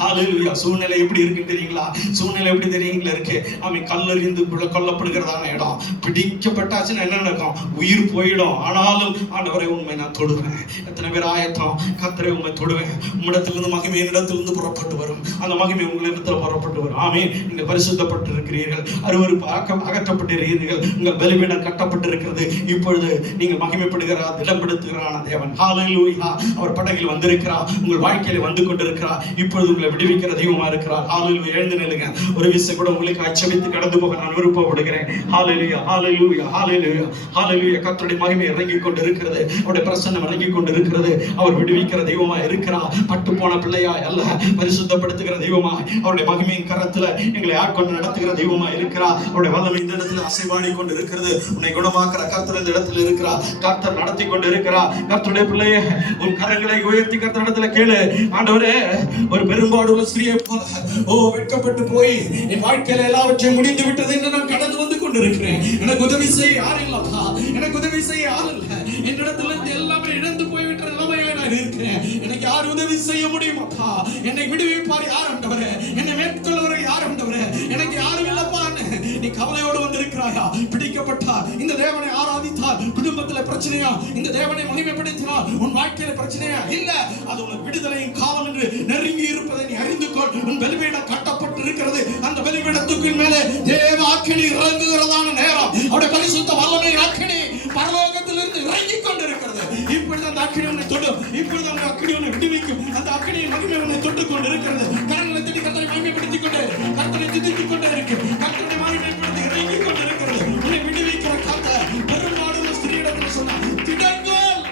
ஹalleluya. சூழ்நிலை எப்படி இருக்கு தெரியுங்களா? சூழ்நிலை எப்படி தெரியுங்களா இருக்கு? ஆமென். கல்லறிந்து கொல்லப்படுகிறதான இடம். பிடிக்கப்பட்டாச்சுன்னா என்ன நடக்கும்? உயிர் போயிடும். ஆனாலும் ஆண்டவரே உண்மை நான் தொடுவேன். எத்தனை பேர் ஆயத்தம்? கர்த்தரே உண்மை தொடுவேன். உம்மிடத்திலிருந்து மகிமை என்னிடத்திலிருந்து புறப்பட்டு வரும். அந்த மகிமை உங்களிடத்தில் புறப்பட்டு வரும். ஆமென். நீங்கள் பரிசுத்தப்பட்டு இருக்கிறீர்கள். அருவருப்பு அகற்றப்பட்டிருக்கிறீர்கள். உங்கள் பலிபீடம் கட்டப்பட்டிருக்கிறது. இப்பொழுது நீங்கள் மகிமைப்படுகிறார், திடப்படுத்துகிறான தேவன். ஹalleluya. அவர் படகில் வந்திருக்கிறார். உங்கள் வாழ்க்கையில வந்து கொண்டிருக்கிறார். இப்பொழுது உங்களை விடுவிக்கிற தெய்வமா இருக்கிறார். ஹalleluya. எழுந்து நில்லுங்க. ஒரு விசை கூட உங்களுக்கு அச்சமித்து கடந்து போக நான் விருப்பப்படுகிறேன். ஹalleluya, ஹalleluya, ஹalleluya, ஹalleluya. கர்த்தருடைய மகிமை இறங்கிக் கொண்டிருக்கிறது. அவருடைய பிரசன்னம் இறங்கிக் கொண்டிருக்கிறது. அவர் விடுவிக்கிற தெய்வமா இருக்கிறார். பட்டு போன பிள்ளையா அல்ல, பரிசுத்தப்படுத்துகிற தெய்வமா, அவருடைய மகிமையின் கரத்துல எங்களை ஆட்கொண்டு நடத்துகிற தெய்வமா இருக்கிறார். அவருடைய வல்லமை இந்த இடத்துல அசைவாடி கொண்டு இருக்கிறது. உன்னை குணமாக்குற கர்த்தர் இந்த இடத்துல இருக்கிறார். கர்த்தர் நடத்தி கொண்டு இருக்கிறார். கர்த்தருடைய பிள்ளையே, உன் கரங்களை உயர்த்தி கர்த்தர் இடத்துல கேளு. ஆண்டவரே, ஒரு பெரும்பாடுள்ள ஸ்திரியை போல வெட்கப்பட்டு போய் என் வாழ்க்கையில எல்லாவற்றையும் முடிந்து விட்டது என்று நான் கடந்து வந்து கொண்டிருக்கிறேன். எனக்கு உதவி செய்ய யாரும் இல்லப்பா, எனக்கு உதவி செய்ய யாரும் இல்லை. என்னிடத்துல இருந்து எல்லாமே இழந்து போய்விட்ட நிலைமையில நான் இருக்கிறேன். எனக்கு யார் உதவி செய்ய முடியுமாப்பா? என்னை விடுவிப்பார் யார் ஆண்டவரே? என்னை மேற்கொள்வரை யார் ஆண்டவரே? எனக்கு யாரும் இல்லப்பா. நீ கவலையோடு வந்திருக்கிறாயா? பிடிக்கப்பட்டார், இந்த தேவனை ஆராதித்தார், குடும்பத்துல பிரச்சனையா? இந்த தேவனை மகிமைப்படுத்தினார், உன் வாழ்க்கையில பிரச்சனையா? இல்ல, அது உனக்கு விடுதலையும் காலம் என்று நெருங்கி இருப்பதை நீ அறிந்து கொள். உன் பலிபீடம் கட்டப்பட்டு இருக்கிறது. அந்த பலிபீடத்துக்கு மேலே தேவ அக்கினி இறங்குகிறதான நேரம். அவருடைய பரிசுத்த வல்லமை அக்கினி பரலோகத்திலிருந்து இறங்கிக் கொண்டிருக்கிறது. இப்பொழுது அந்த அக்கினி உன்னை தொடும். இப்பொழுது அந்த அக்கினி உன்னை விடுவிக்கும். அந்த அக்கினியின் மகிமை உன்னை தொட்டுக் கொண்டு இருக்கிறது. கரங்களை தட்டி கர்த்தரை மகிமைப்படுத்திக் கொண்டு, கர்த்தரை துதித்துக் கொண்டே இருக்கு. கர்த்தரை மகிமைப்படுத்தி இறங்கிக் கொண்டிருக்கிறது. உன்னை விடுவிக்கிற கர்த்தர். பெரும்பாடுள்ள ஸ்திரீயிடத்தில் சொன்னார், திடங்கோல்,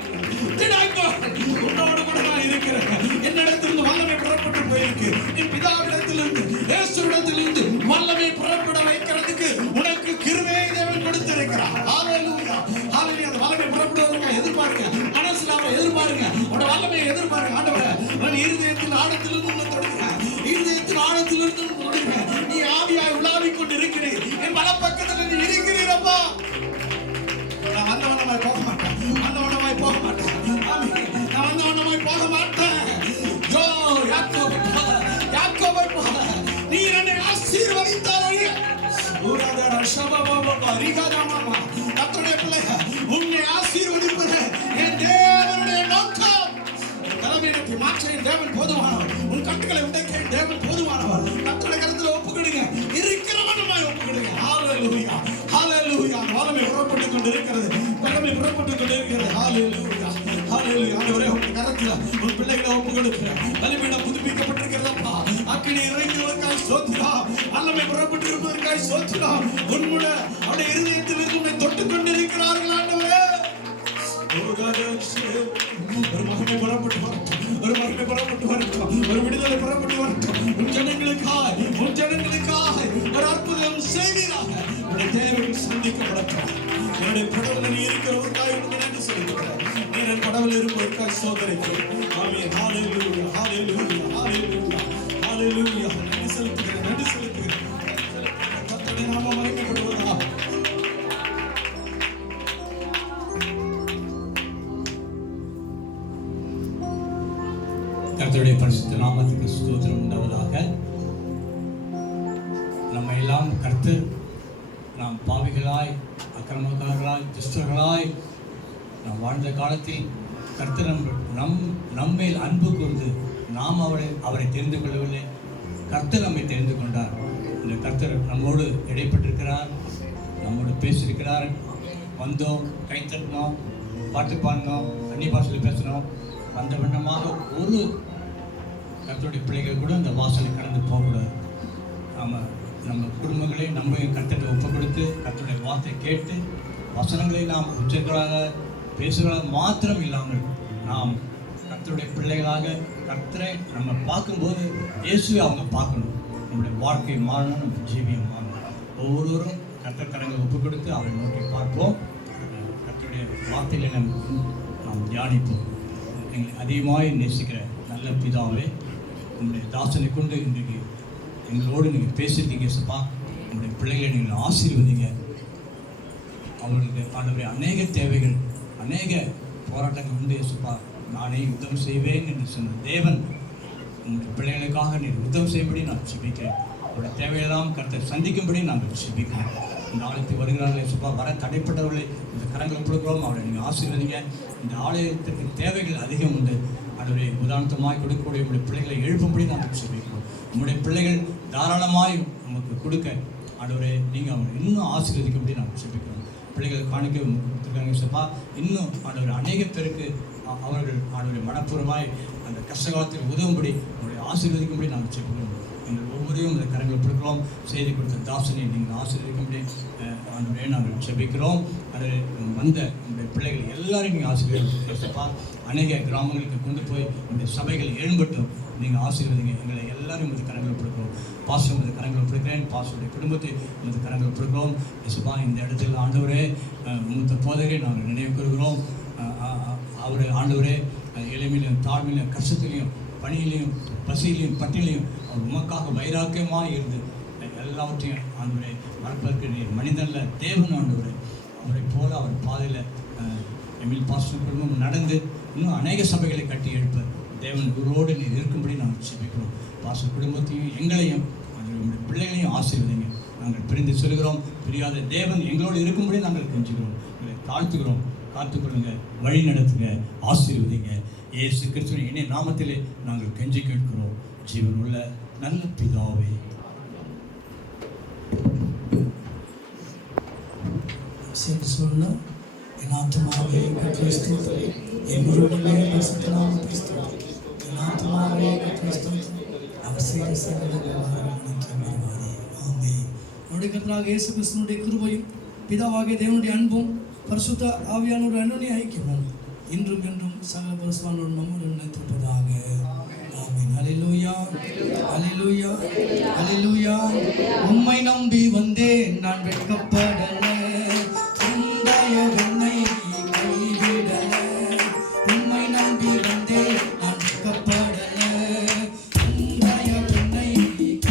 திடங்கோல், உன்னோடு கூட நான் இருக்கிறேன். என்னிடத்திலிருந்து வல்லமை புறப்பட்டு போயிருக்கு. என் பிதாவிடத்திலிருந்து, இயேசுவிடத்திலிருந்து வல்லமை புறப்பட வைக்கிறதுக்கு உனக்கு கிருபையை தேவன் கொடுத்திருக்கிறார். ஹalleluya, ஹalleluya. அந்த வல்லமை புறப்படுவதற்காக எதிர்பார்க்க, மனசுல எதிர்பாருங்க. உன்னோட வல்லமையை எதிர்பாருங்க. ஆண்டவரே, நான் இருதயத்தின் ஆழத்திலிருந்து உன்னை தொடுகிறேன். இருதயத்தின் ஆழத்திலிருந்து உன்னை தொடுகிறேன். நீ ஆவியாய் உலாவிக் கொண்டு இருக்கிறீர். என் வலப்பக்கத்தில் நீ இருக்கிறீரப்பா. நான் வந்தவனமாய் போக மாட்டேன். வந்தவனமாய் போக மாட்டேன். ஆமென். நான் வந்தவனமாய் போக மாட்டேன். யாக்கோபை போல நீ என்னை ஆசீர்வதித்தால் ஒழிய கர்த்தருடைய பிள்ளையே, உன்னை ஆசீர்வதிப்பது என் தேவனுடைய நோக்கம். தலைமையை மாற்ற என் தேவன் போதுமானவர். உன் கட்டுகளை உடைக்க என் தேவன் போதுமானவர். கர்த்தருடைய கருத்துல ஒப்புக்கொடுங்க. இருக்கிறவனுமாய் ஒப்புக்கொடுங்க. ஹalleluya, ஹalleluya. வல்லமை புறப்பட்டுக் கொண்டு இருக்கிறது. வல்லமை புறப்பட்டுக் கொண்டு இருக்கிறது. ஹalleluya, ஹalleluya. ஆண்டவரே, உன் கரத்துல உன் பிள்ளைகளை ஒப்புக்கொடுக்கிறேன். பலிபீடம் புதுப்பிக்கப்பட்டிருக்கிறதப்பா. அக்கினி இறங்குவதற்காக ஸ்தோத்திரம். வல்லமை புறப்பட்டு இருப்பதற்காக ஸ்தோத்திரம். உன்னுடைய அவருடைய இருதயத்தில் இருந்து உன்னை தொட்டுக் கொண்டிருக்கிறார்கள் ஆண்டவரே. ஒரு மகிமை புறப்பட்டு வரட்டும். ஒரு மகிமை புறப்பட்டு வரட்டும். ஒரு விடுதலை புறப்பட்டு வரட்டும். உன் ஜனங்களுக்காய், உன் ஜனங்களுக்காய் ஒரு அற்புதம் செய்வீராக. உன்னுடைய தேவைகள் சந்திக்கப்படட்டும். என்னுடைய படவில் நீ இருக்கிறவருக்காய் உனக்கு நன்றி செலுத்துகிறேன். நீ என் படவில் இருப்பதற்காக சோதரிக்கிறேன். ஆமென். ஹalleluya, ஹalleluya, ஹalleluya, ஹalleluya. நன்றி செலுத்துகிறேன், நன்றி செலுத்துகிறேன். கர்த்தருடைய நாமம் மகிமைப்படுவதாக. கர்த்தருடைய பரிசுத்த நாமத்துக்கு ஸ்தோத்திரம் உண்டாவதாக. நம்ம எல்லாம் கர்த்தர், நாம் பாவிகளாய், அக்கிரமக்காரர்களாய், துஷ்டர்களாய் நாம் வாழ்ந்த காலத்தில் கர்த்தர் நம்மேல் அன்பு கூர்ந்து நாம் அவரை தெரிந்து கொள்ளவில்லை. கர்த்தர் நம்மை தெரிந்து கொண்டார். இந்த கர்த்தர் நம்மோடு இடைப்பட்டிருக்கிறார், நம்மோடு பேசியிருக்கிறார். வந்தோம், கை தட்டினோம், பாட்டு பாடினோம், அந்நிய பாஷையில் பேசினோம். அந்த வண்ணமாக ஒரு கர்த்தருடைய பிள்ளைகள் கூட அந்த வாசலை கடந்து போகக்கூடாது. நம்ம குடும்பங்களை நம்ம கர்த்தரை ஒப்புக் கொடுத்து கர்த்தருடைய வார்த்தை கேட்டு வசனங்களை நாம் உச்சங்களாக பேசுகளாக மாத்திரம் இல்லாமல் நாம் கர்த்தருடைய பிள்ளைகளாக கர்த்தரை நம்ம பார்க்கும்போது இயேசுவை அவங்க பார்க்கணும். நம்முடைய வாழ்க்கை மாறணும், நம்ம ஜீவியம் மாறணும். ஒவ்வொருவரும் கர்த்தர் கரங்களை ஒப்புக் கொடுத்து அவரை நோக்கி பார்ப்போம். கர்த்தருடைய வார்த்தைகளை நாம் தியானிப்போம். எங்களை அதிகமாக நேசிக்கிற நல்ல பிதாவே, உங்களுடைய தாசனை கொண்டு இன்றைக்கு எங்களோடு நீங்கள் பேசியிருக்கீங்க சப்பா. உங்களுடைய பிள்ளைகளை நீங்கள் ஆசீர்வதிங்க. அவர்களுக்கு ஆண்டவரே அநேக தேவைகள், அநேக போராட்டங்கள் உண்டு சப்பா. நானே யுத்தம் செய்வேன் என்று சொன்ன தேவன் உங்களுடைய பிள்ளைகளுக்காக நீர் உதவி செய்யும்படி நான் ஜெபிக்கிறேன். அவருடைய தேவையெல்லாம் கர்த்தர் சந்திக்கும்படி நாங்கள் ஜெபிக்கிறோம். இந்த ஆலயத்துக்கு வருகிறார்களே சுப்பா, வர தடைப்பட்டவர்களை இந்த கரங்களை கொடுக்குறோம். அவரை நீங்கள் ஆசீர்வதிங்க. இந்த ஆலயத்துக்கு தேவைகள் அதிகம் உண்டு. ஆண்டவரே, உதாரணமாய் கொடுக்கக்கூடிய உங்களுடைய பிள்ளைகளை எழுப்பும்படி நாங்கள் ஜெபிக்கிறோம். உங்களுடைய பிள்ளைகள் தாராளமாய் நமக்கு கொடுக்க ஆண்டவரே நீங்கள் அவங்க இன்னும் ஆசீர்வதிக்கும்படி நாங்கள் ஜெபிக்கிறோம். பிள்ளைகளை காணிக்க கொடுத்துருக்காங்க சப்பா. இன்னும் ஆண்டவர் அநேக பேருக்கு அவர்கள் ஆண்டவரை மனப்பூர்வமாய் அந்த கஷ்டகாலத்தில் உதவும்படி அவருடைய ஆசீர்வதிக்கும்படி நாங்கள் ஜெபிக்கிறோம். எங்கள் ஒவ்வொருவரையும் இந்த கரங்களை கொடுக்கிறோம். செய்தி கொடுத்த தாசனை நீங்கள் ஆசீர்வதிக்கும்படி ஆண்டவரே நாங்கள் ஜெபிக்கிறோம். அது வந்த உங்களுடைய பிள்ளைகள் எல்லாரையும் நீங்கள் ஆசீர்வதிப்பா. அநேக கிராமங்களுக்கு கொண்டு போய் உங்களுடைய சபைகள் எழும்பட்டும். நீங்கள் ஆசீர்வதிங்க. எங்களை எல்லாரும் இந்த கரங்களை கொடுக்கிறோம். பாஸ்டர் இந்த கரங்களை கொடுக்கிறேன். பாஸ்டருடைய குடும்பத்தை இந்த கரங்களை கொடுக்கிறோம். இயேசுப்பா, இந்த இடத்துல ஆண்டவரே மூத்த போதகரை நாங்கள் நினைவு கூறுகிறோம். அவர் ஆண்டவரே எளிமையிலும் தாழ்மையிலும் கஷ்டத்திலையும் பணியிலையும் பசியிலையும் பட்டியலையும் அவர் உமக்காக வைராக்கியமாக இருந்து எல்லாவற்றையும் ஆண்டவரை மறப்பதற்கு நீர் மனிதனில் தேவன் ஆண்டவரை அவரை போல அவர் பாதையில் எமில் பாஸ்டர் குடும்பம் நடந்து இன்னும் அநேக சபைகளை கட்டி எழுப்ப தேவன் குருவோடு நீர் இருக்கும்படி நாங்கள் ஜெபிக்கிறோம். பாஸ்டர் குடும்பத்தையும் எங்களையும் நம்முடைய பிள்ளைகளையும் ஆசீர்வதிங்க. நாங்கள் பிரிந்து சொல்கிறோம். பிரியாத தேவன் எங்களோடு இருக்கும்படி நாங்கள் கெஞ்சுகிறோம். எங்களை தாழ்த்துகிறோம். காத்துக்கொள்ளுங்க, வழி நடத்துங்க, ஆசீர்வதிங்க. இயேசு கிறிஸ்துவின் இணைய நாமத்திலே நாங்கள் கெஞ்சி கேட்கிறோம். ஜீவனுள்ள நல்ல பிதாவே. சொல்ல என் ஆத்மாவே கர்த்தரை ஸ்தோத்திரி, என் முழுவதுமே பரிசுத்த நாமத்தை ஸ்தோத்திரி. என் ஆத்மாவே கர்த்தரை ஸ்தோத்திரி, அவர் செய்த சகல உபகாரங்களுக்கும் வருவாரே. ஆமென். நம்முடைய கர்த்தராகிய இயேசு கிறிஸ்துவினுடைய கிருபையும் பிதாவாகிய தேவனுடைய அன்பும் பரிசுத்த ஆவியானவருடைய அன்பின் ஐக்கியமும் இன்றும் என்றும் சகல பரிசுத்தவான்களோடு நம்மோடு நிலைத்திருப்பதாக. ஆமென். அல்லேலூயா, அல்லேலூயா, அல்லேலூயா. உம்மை நம்பி வந்தேன், நான் வெட்கப்படல. என்னை கைவிடல. உம்மை நம்பி வந்தேன், நான் வெட்கப்படல. என்னை கைவிடல.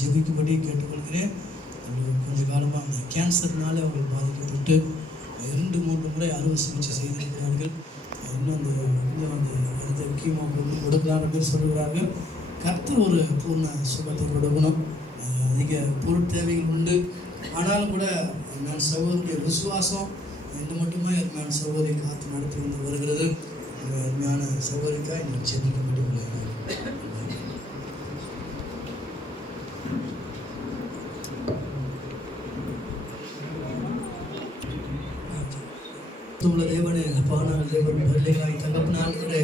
ஜெபிக்கும்படி கேட்டுக்கொள்கிறேன். கொஞ்ச காலமாக அந்த கேன்சர்னால அவங்க பாதிக்கப்பட்டு 2-3 முறை அறுவை சிகிச்சை செய்திருக்கிறார்கள். இன்னும் அந்த முக்கியமாக கொண்டு கொடுக்கலான்னு சொல்கிறார்கள். கர்த்தர் ஒரு பூர்ண சுகத்தை கொடுக்கணும். அதிக பொருள் தேவைகள் உண்டு. ஆனாலும் கூட நான் சகோதரிய விசுவாசம் என்று மட்டுமே அருமையான சகோதரி காத்து நடத்தி வந்து வருகிறது. அருமையான சகோதரிக்காக நான் ஜெபிக்கும்படி உள்ளேன். தேவனே, அப்பா நாங்கள் தேவன் பிள்ளைகளாய் தகப்பனாண்டவரே,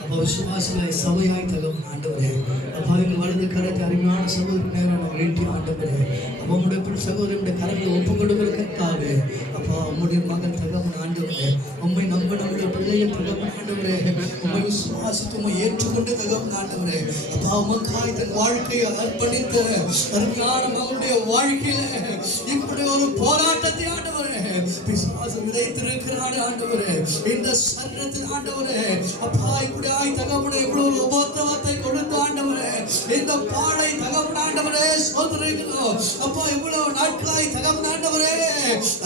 அப்பா விசுவாசிகளாய் சபையாய் தகப்பன் ஆண்டவரே, அப்பா எங்கள் வலது கரத்தை அருமையான சகோதரி நேரம் வேண்டி ஆண்டவரே, அப்பா உங்களுடைய சகோதரியுடைய கரங்களை ஒப்பு கொடுக்கிறதுக்காகவே அப்பா உங்களுடைய மகன் தகப்பன் ஆண்டவரே, உண்மை நம்ப நம்முடைய பிள்ளைகள் தகப்பன் ஆண்டவரே, உண்மை விசுவாசித்து உண்மை ஏற்றுக்கொண்டு தகப்பன் ஆண்டவரே, அப்பா உமக்காய் தன் வாழ்க்கையை அர்ப்பணித்த அருமையான நம்முடைய வாழ்க்கையில இப்படி ஒரு போராட்டத்தை ஆண்டவரே பிசாசு விதைத்திருக்கிறான் ஆண்டவரே இந்த சரீரத்தில் ஆண்டவரே. அப்பா இப்படியாய் தகப்பனே இவ்வளவு உபத்திரவத்தை கொடுத்த ஆண்டவரே இந்த பாடை தகப்பன ஆண்டவரே சோதனைகளோ அப்பா இவ்வளவு நாட்களாய் தகப்பன ஆண்டவரே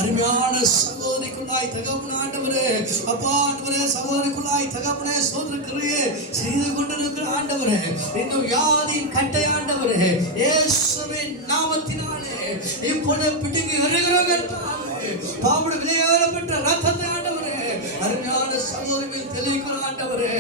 அருமையான சகோதரிக்குள்ளாய் தகப்பன ஆண்டவரே அப்பா ஆண்டவரே சகோதரிக்குள்ளாய் தகப்பனே சோதனைக்குள்ளே செய்து கொண்டிருக்கிற ஆண்டவரே இந்த வியாதியின் கட்டை ஆண்டவரே இயேசுவின் நாமத்தினாலே இப்பொழுது பிடுங்கி வருகிறோம். பாவட விலையேறப்பட்ட ரத்தத்தை ஆண்டவரே அருமையான சகோதரிகள் தெளிக்கிற ஆண்டவரே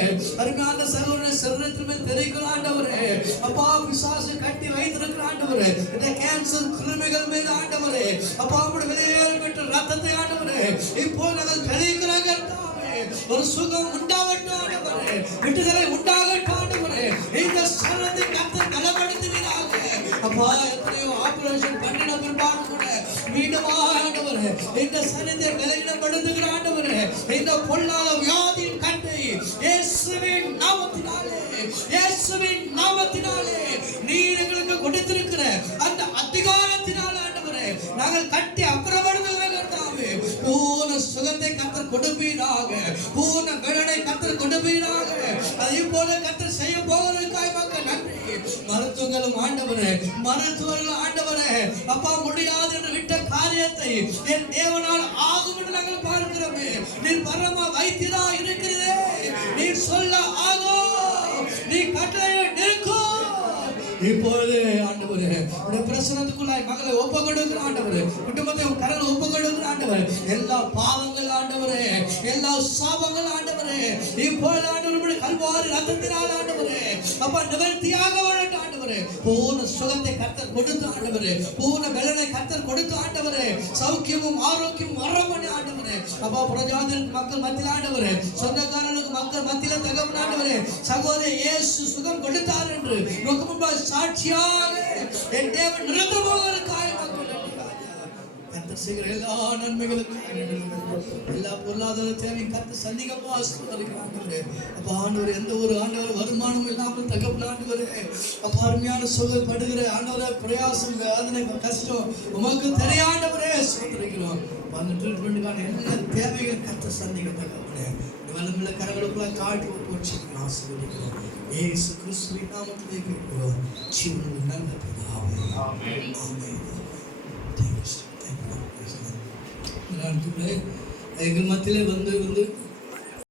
அருமையான சகோதரர் சரீரத்தில் மேல் தெளிக்கிற ஆண்டவரே அப்பா பிசாசு கட்டி வைத்திருக்கிற ஆண்டவரே இந்த கேன்சர் கிருமிகள் மீது ஆண்டவரே அப்பா பாவட விலையேறப்பட்ட ரத்தத்தை ஆண்டவரே இப்போ நாங்கள் தெளிக்கிறாங்க. ஒரு சுகம் உண்டாகட்டும் ஆண்டவரே விடுதலை உண்டாகட்டும் ஆண்டவரே இந்த சரீரத்தை கர்த்தர் நலப்படுத்துவீராக. அப்பா எத்தனையோ ஆபரேஷன் பண்ணின பிற்பாடு கூட மீண்டும் ஆண்டவரே இந்த சரீரத்தை விலகினப்படுத்துகிற ஆண்டவரே இந்த பொல்லாத வியாதியின் கட்டை இயேசுவின் நாமத்தினாலே இயேசுவின் நாமத்தினாலே நீர் எங்களுக்கு கொடுத்திருக்கிற அந்த அதிகாரத்தினாலே ஆண்டவரே நாங்கள் கட்டி அப்புறப்படுத்துகிறோம். பூர்ண சுகத்தை கர்த்தர் கொடுப்பீராக, பூர்ண பலனை கர்த்தர் கொடுப்பீராக. அதே போல கர்த்தர் செய்ய போவதற்காக மக்கள் நன்றி. மருத்துவங்களும் ஆண்டவரே மருத்துவர்கள் ஆண்டவரே அப்பா முடியாது என்று விட்ட காரியத்தை என் தேவனால் ஆகும் என்று நாங்கள் பார்க்கிறோமே. நீ பரம வைத்தியரா இருக்கிறதே, நீ சொல்ல ஆகும், நீ கட்டளை நிற்கும். இப்பொழுது ஆண்டவரே உடைய பிரசனத்துக்குள்ளாய் மகளை ஒப்பு கொடுக்கிற ஆண்டவரே குடும்பத்தை கரங்கள் ஒப்பு கொடுக்கிற ஆண்டவரே எல்லா பாவங்கள் ஆண்டவரே எல்லா சாபங்கள் ஆண்டவரே இப்பொழுது ஆண்டவரே கல்வாரி ரத்தத்தினால் ஆண்டவரே அப்பா நிவர்த்தியாக வரட்டும் ஆண்டவரே. பூர்ண சுகத்தை கர்த்தர் கொடுத்து ஆண்டவரே பூர்ண பலனை கர்த்தர் கொடுத்து ஆண்டவரே சௌக்கியமும் ஆரோக்கியமும் வரமணி ஆண்டவரே அப்பா பிரஜாதிகளுக்கு மக்கள் மத்தியில் ஆண்டவரே சொந்தக்காரர்களுக்கு மக்கள் மத்தியில் தகவல் ஆண்டவரே சகோதரி இயேசு சுகம் கொடுத்தார் என்று முன்பாக சாட்சியாக என் தேவன் நிரந்தரமாக கர்த்தர் செய்கிற எல்லா நன்மைகளுக்கும் எல்லா பொருளாதார தேவையும் கர்த்தர் சந்திக்கப்பா ஆசீர்வதிக்கிறாங்க. அப்ப ஆண்டவர் எந்த ஒரு ஆண்டவர் வருமானம் இல்லாமல் தகப்பன ஆண்டவரே அப்ப அருமையான சுகப்படுகிற ஆண்டவரை பிரயாசம் வேதனை கஷ்டம் உமக்கு தெரியாண்டவரே சோதரிக்கிறோம். அந்த ட்ரீட்மெண்ட்டுக்கான எல்லா தேவைகள் கர்த்தர் சந்திக்க தகப்பனே வல்லமுள்ள கரங்களுக்குள்ள காட்டி போச்சு ஆசீர்வதிக்கிறோம். இயேசு கிறிஸ்துவின் நாமத்திலே கேட்கிறோம் ஜீவனுள்ள நல்ல பிதாவே ஆமென் ஆமென். எங்கள் மத்தியிலே வந்து